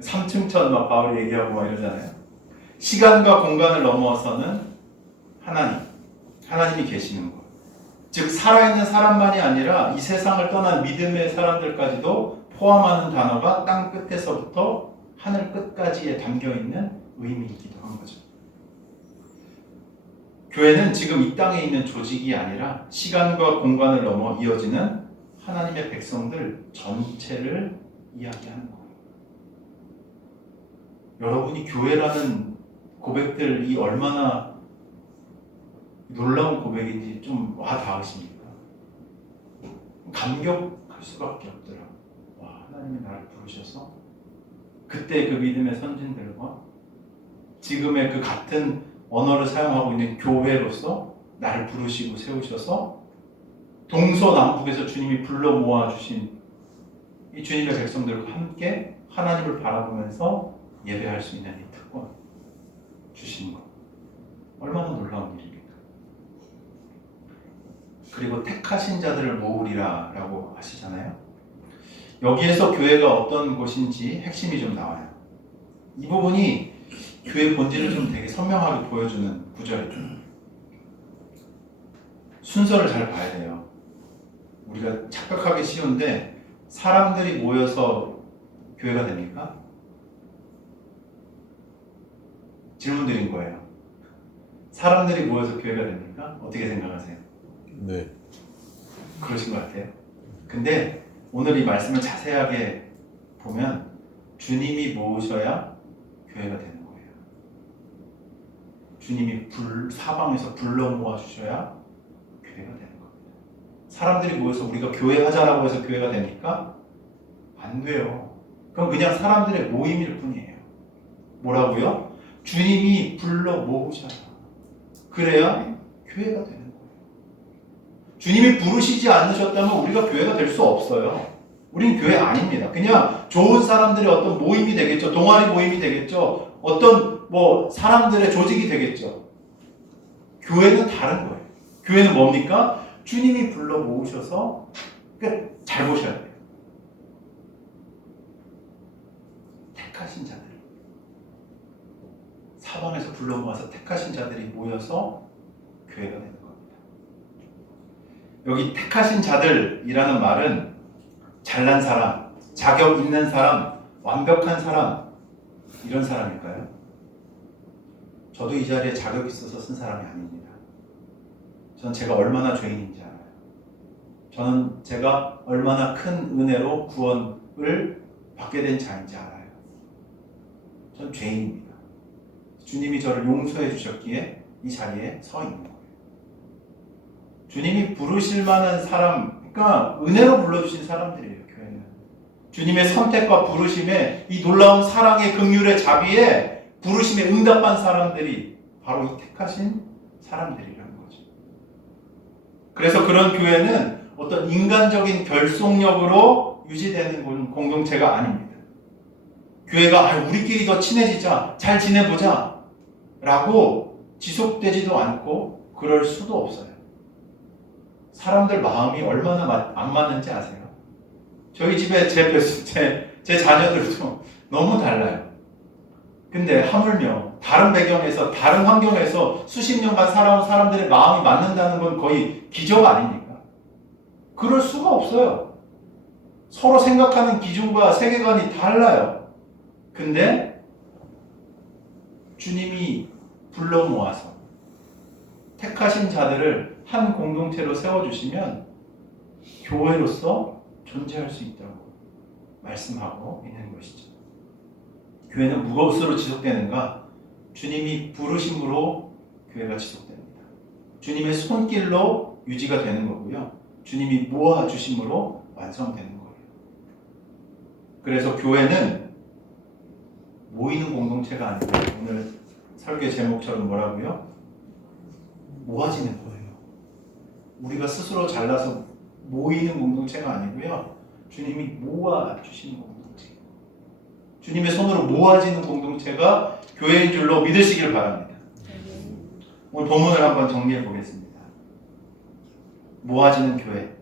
3층천 막 바울이 얘기하고 막 이러잖아요. 시간과 공간을 넘어서는 하나님이 계시는 것. 즉 살아있는 사람만이 아니라 이 세상을 떠난 믿음의 사람들까지도 포함하는 단어가 땅 끝에서부터 하늘 끝까지에 담겨있는 의미이기도 한 거죠. 교회는 지금 이 땅에 있는 조직이 아니라 시간과 공간을 넘어 이어지는 하나님의 백성들 전체를 이야기하는 거예요. 여러분이 교회라는 고백들이 얼마나 놀라운 고백인지 좀 와닿으십니까? 감격할 수밖에 없더라고요. 와, 하나님이 나를 부르셔서 그때 그 믿음의 선진들과 지금의 그 같은 언어를 사용하고 있는 교회로서 나를 부르시고 세우셔서 동서남북에서 주님이 불러 모아주신 이 주님의 백성들과 함께 하나님을 바라보면서 예배할 수 있는 이 특권 주신 것, 얼마나 놀라운 일입니까? 그리고 택하신 자들을 모으리라 라고 하시잖아요. 여기에서 교회가 어떤 곳인지 핵심이 좀 나와요. 이 부분이 교회 본질을 좀 되게 선명하게 보여주는 구절이죠. 순서를 잘 봐야 돼요. 우리가 착각하기 쉬운데 사람들이 모여서 교회가 됩니까? 질문 드린 거예요. 사람들이 모여서 교회가 됩니까? 어떻게 생각하세요? 네. 그러신 것 같아요. 근데 오늘 이 말씀을 자세하게 보면 주님이 모으셔야 교회가 되는 거예요. 주님이 사방에서 불러 모아주셔야 교회가 되는 겁니다. 사람들이 모여서 우리가 교회 하자라고 해서 교회가 됩니까? 안 돼요. 그럼 그냥 사람들의 모임일 뿐이에요. 뭐라고요? 주님이 불러 모으셔야, 그래야 교회가 되는 거예요. 주님이 부르시지 않으셨다면 우리가 교회가 될 수 없어요. 우린 교회 아닙니다. 그냥 좋은 사람들의 어떤 모임이 되겠죠. 동아리 모임이 되겠죠. 어떤 사람들의 조직이 되겠죠. 교회는 다른 거예요. 교회는 뭡니까? 주님이 불러 모으셔서, 그러니까 잘 보셔야 돼요. 택하신 자들, 사방에서 불러 모아서 택하신 자들이 모여서 교회가 되는 겁니다. 여기 택하신 자들이라는 말은 잘난 사람, 자격 있는 사람, 완벽한 사람, 이런 사람일까요? 저도 이 자리에 자격 있어서 쓴 사람이 아닙니다. 저는 제가 얼마나 죄인인지 알아요. 저는 제가 얼마나 큰 은혜로 구원을 받게 된 자인지 알아요. 전 죄인입니다. 주님이 저를 용서해 주셨기에 이 자리에 서 있는 거예요. 주님이 부르실 만한 사람, 그러니까 은혜로 불러주신 사람들이에요. 교회는 주님의 선택과 부르심에, 이 놀라운 사랑의 긍휼의 자비에 부르심에 응답한 사람들이 바로 이 택하신 사람들이라는 거죠. 그래서 그런 교회는 어떤 인간적인 결속력으로 유지되는 공동체가 아닙니다. 교회가 우리끼리 더 친해지자, 잘 지내보자 라고 지속되지도 않고 그럴 수도 없어요. 사람들 마음이 얼마나 안 맞는지 아세요? 저희 집에 제 자녀들도 너무 달라요. 근데 하물며 다른 배경에서, 다른 환경에서 수십 년간 살아온 사람들의 마음이 맞는다는 건 거의 기적 아닙니까? 그럴 수가 없어요. 서로 생각하는 기준과 세계관이 달라요. 근데 주님이 불러 모아서 택하신 자들을 한 공동체로 세워주시면 교회로서 존재할 수 있다고 말씀하고 있는 것이죠. 교회는 무엇으로 지속되는가? 주님이 부르심으로 교회가 지속됩니다. 주님의 손길로 유지가 되는 거고요. 주님이 모아주심으로 완성되는 거예요. 그래서 교회는 모이는 공동체가 아니고, 오늘 설교 제목처럼 뭐라고요? 모아지는 거예요. 우리가 스스로 잘나서 모이는 공동체가 아니고요. 주님이 모아주시는 공동체. 주님의 손으로 모아지는 공동체가 교회인 줄로 믿으시길 바랍니다. 오늘 본문을 한번 정리해 보겠습니다. 모아지는 교회.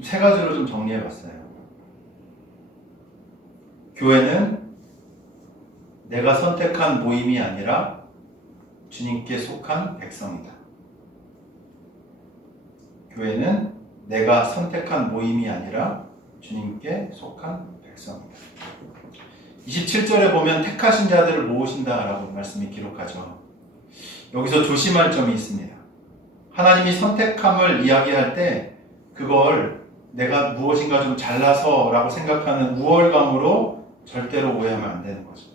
세 가지로 좀 정리해 봤어요. 교회는 내가 선택한 모임이 아니라 주님께 속한 백성이다. 교회는 내가 선택한 모임이 아니라 주님께 속한 백성이다. 27절에 보면 택하신 자들을 모으신다라고 말씀이 기록하죠. 여기서 조심할 점이 있습니다. 하나님이 선택함을 이야기할 때 그걸 내가 무엇인가 좀 잘나서라고 생각하는 우월감으로 절대로 오해하면 안 되는 거죠.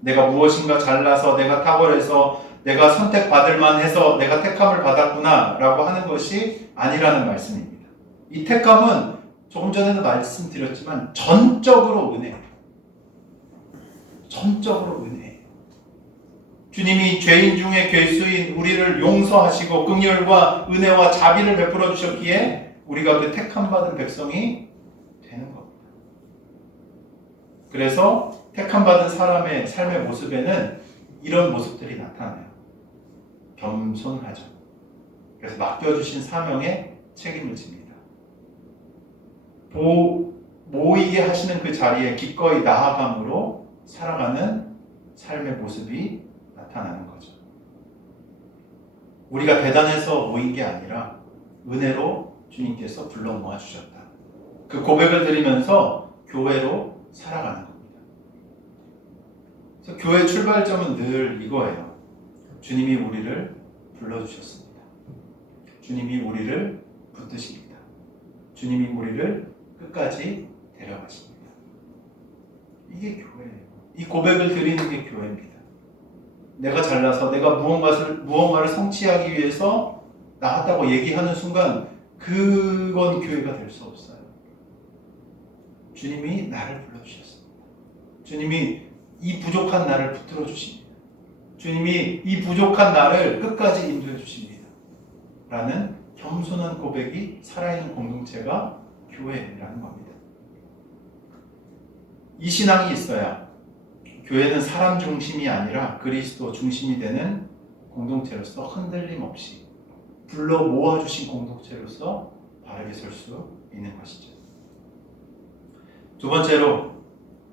내가 무엇인가 잘나서, 내가 탁월해서, 내가 선택받을 만해서 내가 택함을 받았구나 라고 하는 것이 아니라는 말씀입니다. 이 택함은 조금 전에도 말씀드렸지만 전적으로 은혜예요. 전적으로 은혜예요. 주님이 죄인 중에 괴수인 우리를 용서하시고 긍휼과 은혜와 자비를 베풀어 주셨기에 우리가 그 택함받은 백성이 되는 겁니다. 그래서 택함받은 사람의 삶의 모습에는 이런 모습들이 나타나요. 겸손하죠. 그래서 맡겨주신 사명에 책임을 집니다. 모이게 하시는 그 자리에 기꺼이 나아감으로 살아가는 삶의 모습이 나타나는 거죠. 우리가 대단해서 모인 게 아니라 은혜로 주님께서 불러 모아주셨다. 그 고백을 드리면서 교회로 살아가는 겁니다. 그래서 교회 출발점은 늘 이거예요. 주님이 우리를 불러주셨습니다. 주님이 우리를 붙드십니다. 주님이 우리를 끝까지 데려가십니다. 이게 교회예요. 이 고백을 드리는 게 교회입니다. 내가 잘나서 내가 무언가를 성취하기 위해서 나왔다고 얘기하는 순간 그건 교회가 될 수 없어요. 주님이 나를 불러주셨습니다. 주님이 이 부족한 나를 붙들어 주십니다. 주님이 이 부족한 나를 끝까지 인도해 주십니다. 라는 겸손한 고백이 살아있는 공동체가 교회라는 겁니다. 이 신앙이 있어야 교회는 사람 중심이 아니라 그리스도 중심이 되는 공동체로서 흔들림 없이 불러 모아주신 공동체로서 바르게 설 수 있는 것이죠. 두 번째로,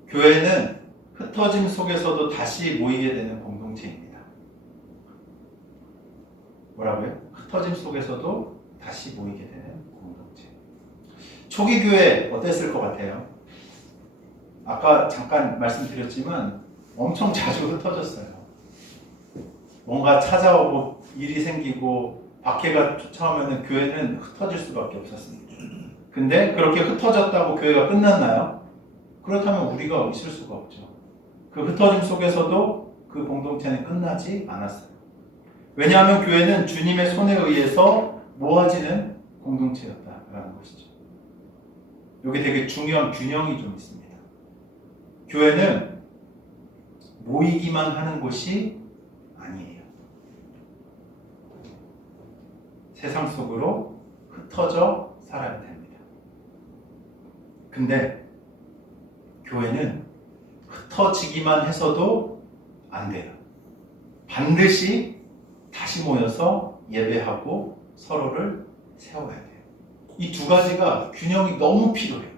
교회는 흩어짐 속에서도 다시 모이게 되는 공동체입니다. 뭐라고요? 흩어짐 속에서도 다시 모이게 되는 공동체. 초기 교회 어땠을 것 같아요? 아까 잠깐 말씀드렸지만 엄청 자주 흩어졌어요. 뭔가 찾아오고 일이 생기고 박해가 쫓아오면 교회는 흩어질 수밖에 없었습니다. 근데 그렇게 흩어졌다고 교회가 끝났나요? 그렇다면 우리가 있을 수가 없죠. 그 흩어짐 속에서도 그 공동체는 끝나지 않았어요. 왜냐하면 교회는 주님의 손에 의해서 모아지는 공동체였다라는 것이죠. 여기 되게 중요한 균형이 좀 있습니다. 교회는 모이기만 하는 곳이 아니에요. 세상 속으로 흩어져 살아야 됩니다. 근데 교회는 흩어지기만 해서도 안 돼요. 반드시 다시 모여서 예배하고 서로를 세워야 돼요. 이 두 가지가 균형이 너무 필요해요.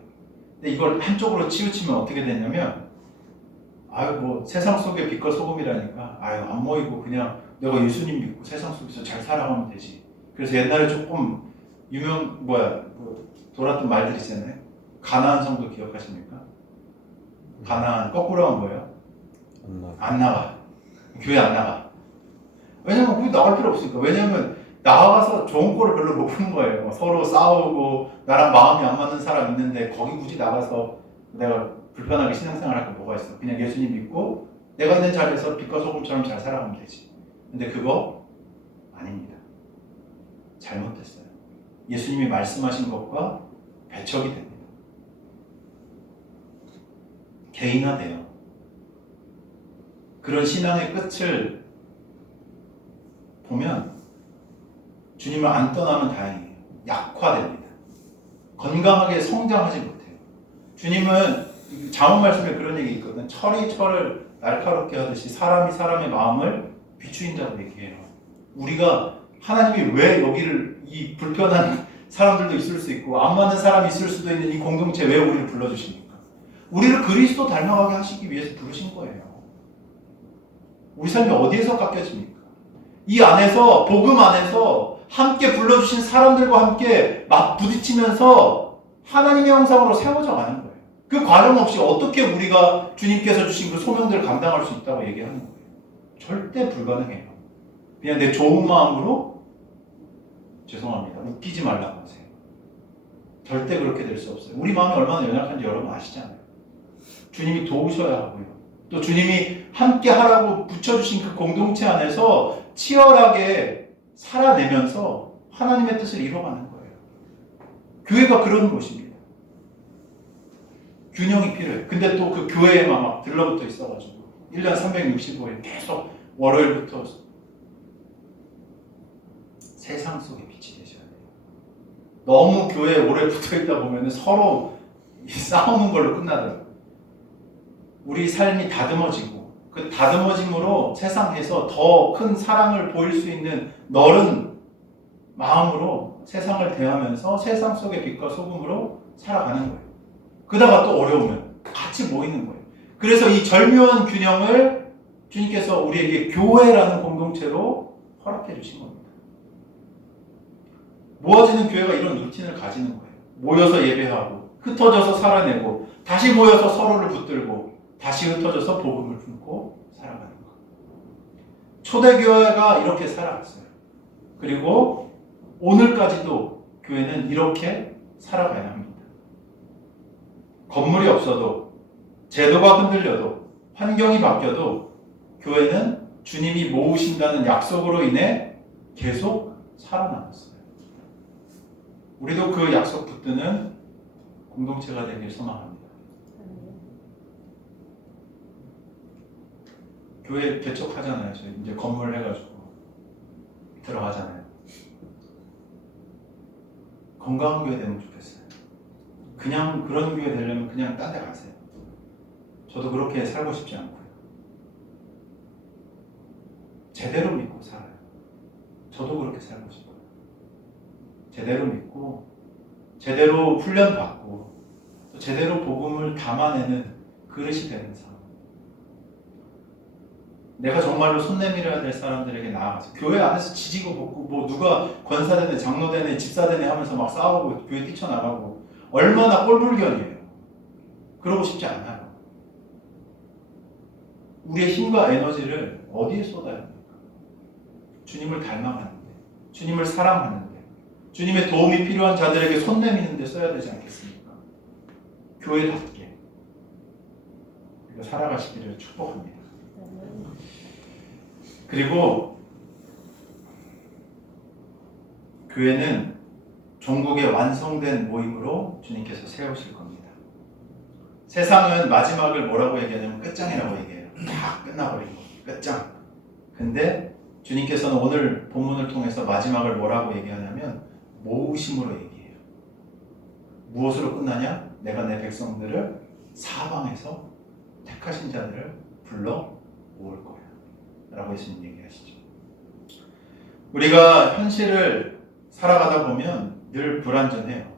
근데 이걸 한쪽으로 치우치면 어떻게 되냐면 세상 속의 빛과 소금이라니까 안 모이고 그냥 내가 예수님 믿고 세상 속에서 잘 살아가면 되지. 그래서 옛날에 조금 돌았던 말들 있잖아요. 가나안 성도 기억하십니까? 가나안 거꾸로 하면 뭐예요? 안 나가. 교회 안 나가. 왜냐면 거기 나갈 필요 없으니까. 왜냐면 나가서 좋은 꼴을 별로 못 보는 거예요. 서로 싸우고 나랑 마음이 안 맞는 사람 있는데 거기 굳이 나가서 내가 불편하게 신앙생활 할 거 뭐가 있어. 그냥 예수님 믿고 내가 있는 자리에서 빛과 소금처럼 잘 살아가면 되지. 근데 그거 아닙니다. 잘못됐어요. 예수님이 말씀하신 것과 배척이 됩니다. 개인화돼요. 그런 신앙의 끝을 보면 주님을 안 떠나면 다행이에요. 약화됩니다. 건강하게 성장하지 못해요. 주님은 잠언 말씀에 그런 얘기 있거든. 철이 철을 날카롭게 하듯이 사람이 사람의 마음을 비추인다고 얘기해요. 우리가 하나님이 왜 여기를 이 불편한 사람들도 있을 수 있고 안 맞는 사람이 있을 수도 있는 이 공동체 왜 우리를 불러주십니까? 우리를 그리스도 닮아가게 하시기 위해서 부르신 거예요. 우리 삶이 어디에서 깎여집니까? 이 안에서 복음 안에서 함께 불러주신 사람들과 함께 막 부딪히면서 하나님의 형상으로 세워져 가는 거예요. 그 과정 없이 어떻게 우리가 주님께서 주신 그 소명들을 감당할 수 있다고 얘기하는 거예요. 절대 불가능해요. 그냥 내 좋은 마음으로 죄송합니다. 웃기지 말라고 하세요. 절대 그렇게 될 수 없어요. 우리 마음이 얼마나 연약한지 여러분 아시잖아요. 주님이 도우셔야 하고요. 또 주님이 함께 하라고 붙여주신 그 공동체 안에서 치열하게 살아내면서 하나님의 뜻을 이뤄가는 거예요. 교회가 그런 곳입니다. 균형이 필요해요. 근데 또 그 교회에만 막 들러붙어 있어가지고 1년 365일 계속 월요일부터 세상 속에 빛이 되셔야 돼요. 너무 교회에 오래 붙어있다 보면 서로 싸우는 걸로 끝나더라고요. 우리 삶이 다듬어지고 그 다듬어짐으로 세상에서 더 큰 사랑을 보일 수 있는 너른 마음으로 세상을 대하면서 세상 속의 빛과 소금으로 살아가는 거예요. 그러다가 또 어려우면 같이 모이는 거예요. 그래서 이 절묘한 균형을 주님께서 우리에게 교회라는 공동체로 허락해 주신 겁니다. 모아지는 교회가 이런 루틴을 가지는 거예요. 모여서 예배하고 흩어져서 살아내고 다시 모여서 서로를 붙들고 다시 흩어져서 복음을 품고 살아가는 것. 초대교회가 이렇게 살아갔어요. 그리고 오늘까지도 교회는 이렇게 살아가야 합니다. 건물이 없어도 제도가 흔들려도 환경이 바뀌어도 교회는 주님이 모으신다는 약속으로 인해 계속 살아남았어요. 우리도 그 약속 붙드는 공동체가 되길 소망합니다. 교회 개척하잖아요. 저희 이제 건물 해가지고 들어가잖아요. 건강한 교회 되면 좋겠어요. 그냥 그런 교회 되려면 그냥 딴 데 가세요. 저도 그렇게 살고 싶지 않고요. 제대로 믿고 살아요. 저도 그렇게 살고 싶어요. 제대로 믿고 제대로 훈련받고 또 제대로 복음을 담아내는 그릇이 되는 삶. 내가 정말로 손 내밀어야 될 사람들에게 나아가서 교회 안에서 지지고 볶고 뭐 누가 권사되네 장로되네 집사되네 하면서 막 싸우고 교회 뛰쳐나가고 얼마나 꼴불견이에요. 그러고 싶지 않아요. 우리의 힘과 에너지를 어디에 쏟아야 합니까? 주님을 닮아가는데, 주님을 사랑하는데, 주님의 도움이 필요한 자들에게 손 내미는 데 써야 되지 않겠습니까? 교회답게 우리가 살아가시기를 축복합니다. 그리고 교회는 종국의 완성된 모임으로 주님께서 세우실 겁니다. 세상은 마지막을 뭐라고 얘기하냐면 끝장이라고 얘기해요. 다 끝나버린 거, 끝장. 근데 주님께서는 오늘 본문을 통해서 마지막을 뭐라고 얘기하냐면 모으심으로 얘기해요. 무엇으로 끝나냐? 내가 내 백성들을 사방에서 택하신 자들을 불러 모을 거야 라고 예수님 얘기하시죠. 우리가 현실을 살아가다 보면 늘 불완전해요.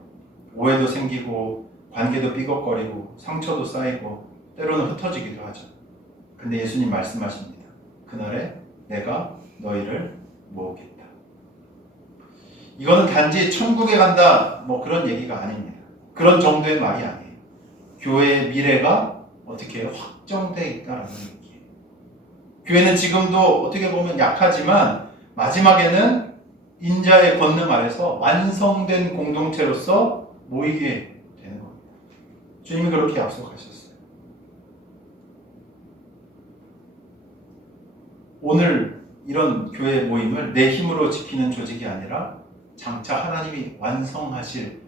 오해도 생기고 관계도 삐걱거리고 상처도 쌓이고 때로는 흩어지기도 하죠. 근데 예수님 말씀하십니다. 그날에 내가 너희를 모으겠다. 이거는 단지 천국에 간다 뭐 그런 얘기가 아닙니다. 그런 정도의 말이 아니에요. 교회의 미래가 어떻게 확정되어 있다는 얘기예요. 교회는 지금도 어떻게 보면 약하지만 마지막에는 인자의 권능 아래서 완성된 공동체로서 모이게 되는 겁니다. 주님이 그렇게 약속하셨어요. 오늘 이런 교회 모임을 내 힘으로 지키는 조직이 아니라 장차 하나님이 완성하실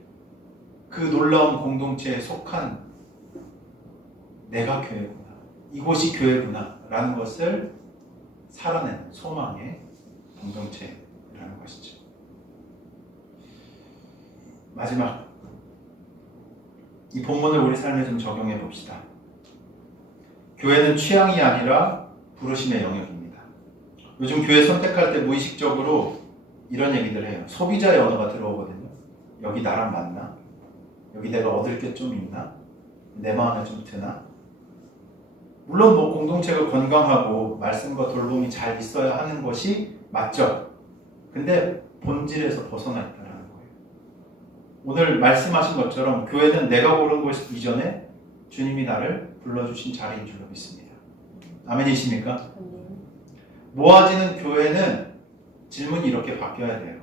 그 놀라운 공동체에 속한 내가 교회구나, 이곳이 교회구나 라는 것을 살아내는 소망의 공동체라는 것이죠. 마지막, 이 본문을 우리 삶에 좀 적용해 봅시다. 교회는 취향이 아니라 부르심의 영역입니다. 요즘 교회 선택할 때 무의식적으로 이런 얘기들 해요. 소비자의 언어가 들어오거든요. 여기 나랑 맞나? 여기 내가 얻을 게 좀 있나? 내 마음에 좀 드나? 물론 뭐 공동체가 건강하고 말씀과 돌봄이 잘 있어야 하는 것이 맞죠. 근데 본질에서 벗어나 있다는 거예요. 오늘 말씀하신 것처럼 교회는 내가 고른 것 이전에 주님이 나를 불러주신 자리인 줄로 믿습니다. 아멘이십니까? 모아지는 교회는 질문이 이렇게 바뀌어야 돼요.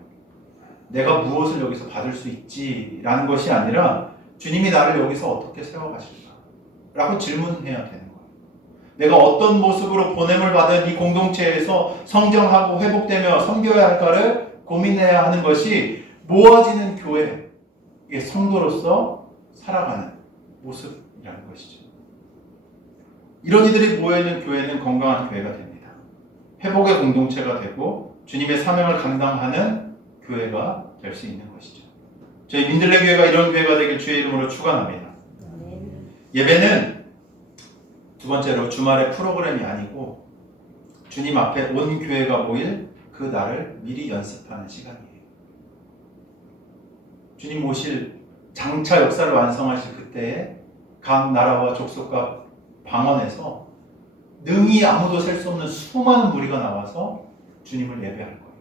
내가 무엇을 여기서 받을 수 있지라는 것이 아니라 주님이 나를 여기서 어떻게 세워가실까? 라고 질문해야 되는 거예요. 내가 어떤 모습으로 보냄을 받은 이 공동체에서 성장하고 회복되며 섬겨야 할까를 고민해야 하는 것이 모아지는 교회, 이게 성도로서 살아가는 모습이라는 것이죠. 이런 이들이 모여있는 교회는 건강한 교회가 됩니다. 회복의 공동체가 되고 주님의 사명을 감당하는 교회가 될 수 있는 것이죠. 저희 민들레 교회가 이런 교회가 되길 주의 이름으로 축원합니다. 예배는 두 번째로 주말의 프로그램이 아니고 주님 앞에 온 교회가 모일 그 날을 미리 연습하는 시간이에요. 주님 오실 장차 역사를 완성하실 그때에 각 나라와 족속과 방언에서 능히 아무도 셀 수 없는 수많은 무리가 나와서 주님을 예배할 거예요.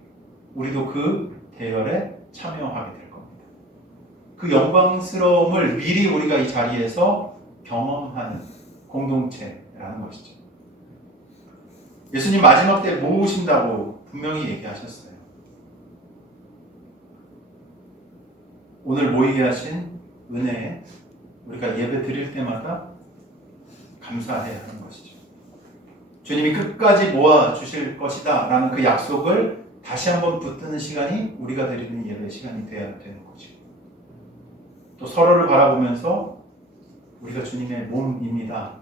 우리도 그 대열에 참여하게 될 겁니다. 그 영광스러움을 미리 우리가 이 자리에서 경험하는 공동체라는 것이죠. 예수님 마지막 때 모으신다고 분명히 얘기하셨어요. 오늘 모이게 하신 은혜에 우리가 예배 드릴 때마다 감사해야 하는 것이죠. 주님이 끝까지 모아주실 것이다 라는 그 약속을 다시 한번 붙드는 시간이 우리가 드리는 예배 시간이 되어야 되는 거죠. 또 서로를 바라보면서 우리가 주님의 몸입니다.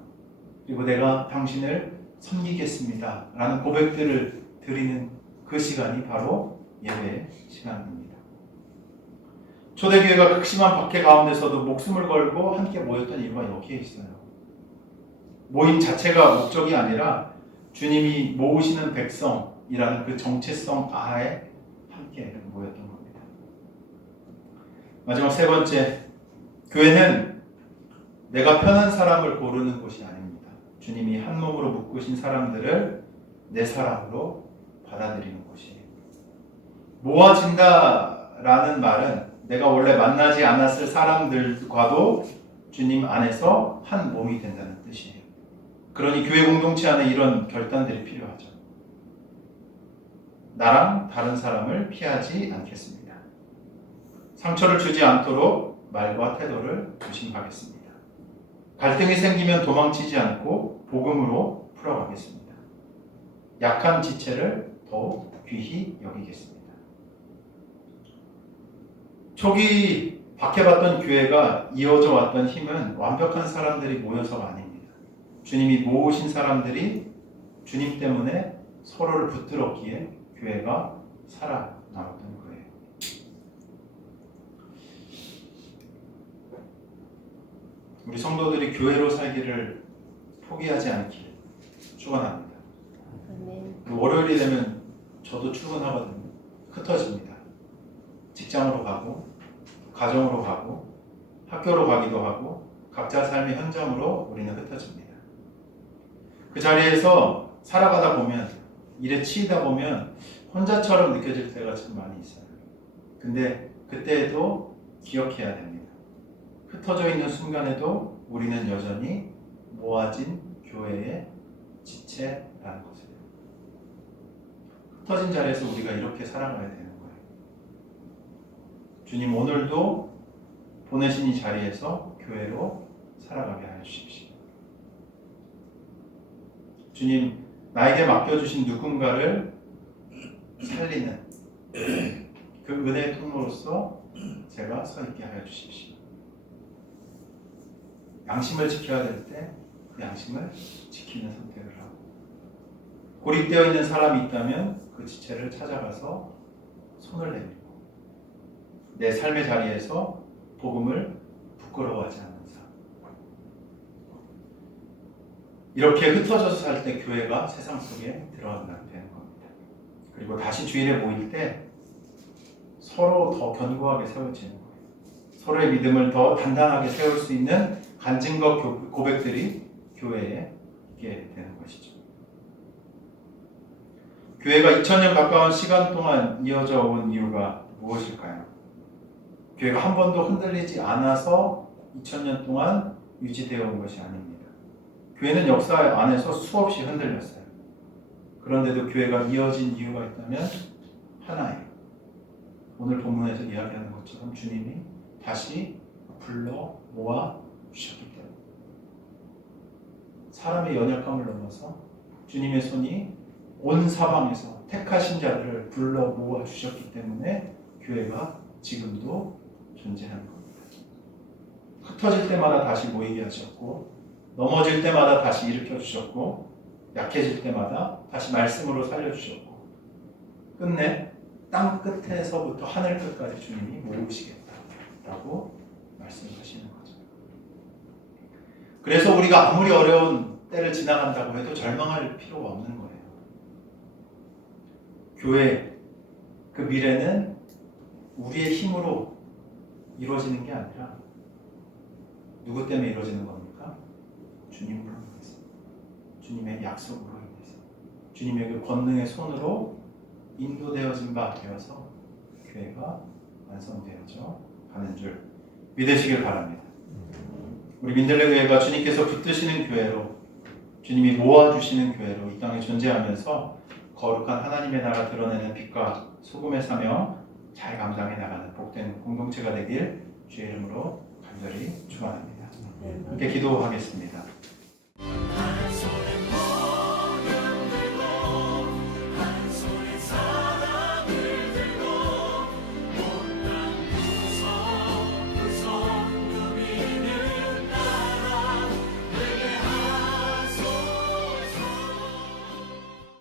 그리고 내가 당신을 섬기겠습니다 라는 고백들을 드리는 그 시간이 바로 예배의 시간입니다. 초대교회가 극심한 박해 가운데서도 목숨을 걸고 함께 모였던 이유가 여기에 있어요. 모임 자체가 목적이 아니라 주님이 모으시는 백성이라는 그 정체성 아래 함께 모였던 겁니다. 마지막 세 번째, 교회는 내가 편한 사람을 고르는 곳이 아닙니다. 주님이 한 몸으로 묶으신 사람들을 내 사람으로 받아들이는 곳이에요. 모아진다라는 말은 내가 원래 만나지 않았을 사람들과도 주님 안에서 한 몸이 된다는 뜻이에요. 그러니 교회 공동체 안에 이런 결단들이 필요하죠. 나랑 다른 사람을 피하지 않겠습니다. 상처를 주지 않도록 말과 태도를 조심하겠습니다. 갈등이 생기면 도망치지 않고 복음으로 풀어가겠습니다. 약한 지체를 더욱 귀히 여기겠습니다. 초기 박해받던 교회가 이어져 왔던 힘은 완벽한 사람들이 모여서가 아닙니다. 주님이 모으신 사람들이 주님 때문에 서로를 붙들었기에 교회가 살아남았던 거예요. 우리 성도들이 교회로 살기를 포기하지 않길 축원합니다. 월요일이 되면 저도 출근하거든요. 흩어집니다. 직장으로 가고 가정으로 가고 학교로 가기도 하고 각자 삶의 현장으로 우리는 흩어집니다. 그 자리에서 살아가다 보면 일에 치이다 보면 혼자처럼 느껴질 때가 참 많이 있어요. 근데 그때에도 기억해야 됩니다. 흩어져 있는 순간에도 우리는 여전히 모아진 교회의 지체라는 것을. 흩어진 자리에서 우리가 이렇게 살아가야 되는 거예요. 주님 오늘도 보내신 이 자리에서 교회로 살아가게 하여 주십시오. 주님 나에게 맡겨주신 누군가를 살리는 그 은혜의 통로로서 제가 서 있게 하여 주십시오. 양심을 지켜야 될 때 그 양심을 지키는 선택을 하고 고립되어 있는 사람이 있다면 그 지체를 찾아가서 손을 내밀고 내 삶의 자리에서 복음을 부끄러워하지 않는 삶. 이렇게 흩어져서 살 때 교회가 세상 속에 들어간다는 되는 겁니다. 그리고 다시 주일에 모일 때 서로 더 견고하게 세워지는 거예요. 서로의 믿음을 더 단단하게 세울 수 있는 간증과 고백들이 교회에 있게 되는 것이죠. 교회가 2000년 가까운 시간 동안 이어져 온 이유가 무엇일까요? 교회가 한 번도 흔들리지 않아서 2000년 동안 유지되어 온 것이 아닙니다. 교회는 역사 안에서 수없이 흔들렸어요. 그런데도 교회가 이어진 이유가 있다면 하나예요. 오늘 본문에서 이야기하는 것처럼 주님이 다시 불러 모아 주셨기 때문에 사람의 연약함을 넘어서 주님의 손이 온 사방에서 택하신 자들을 불러 모아 주셨기 때문에 교회가 지금도 존재하는 겁니다. 흩어질 때마다 다시 모이게 하셨고 넘어질 때마다 다시 일으켜 주셨고 약해질 때마다 다시 말씀으로 살려주셨고 끝내 땅 끝에서부터 하늘 끝까지 주님이 모으시겠다라고 말씀하시는 거죠. 그래서 우리가 아무리 어려운 때를 지나간다고 해도 절망할 필요가 없는 거예요. 교회 그 미래는 우리의 힘으로 이루어지는 게 아니라 누구 때문에 이루어지는 겁니까? 주님으로 인해서, 주님의 약속으로 인해서, 주님의 그 권능의 손으로 인도되어진 바 되어서 교회가 완성되어져 가는 줄 믿으시길 바랍니다. 우리 민들레 교회가 주님께서 붙드시는 교회로, 주님이 모아주시는 교회로 이 땅에 존재하면서 거룩한 하나님의 나라 드러내는 빛과 소금의 사명 잘 감당해 나가는 복된 공동체가 되길 주의 이름으로 간절히 축원합니다. 함께 기도하겠습니다.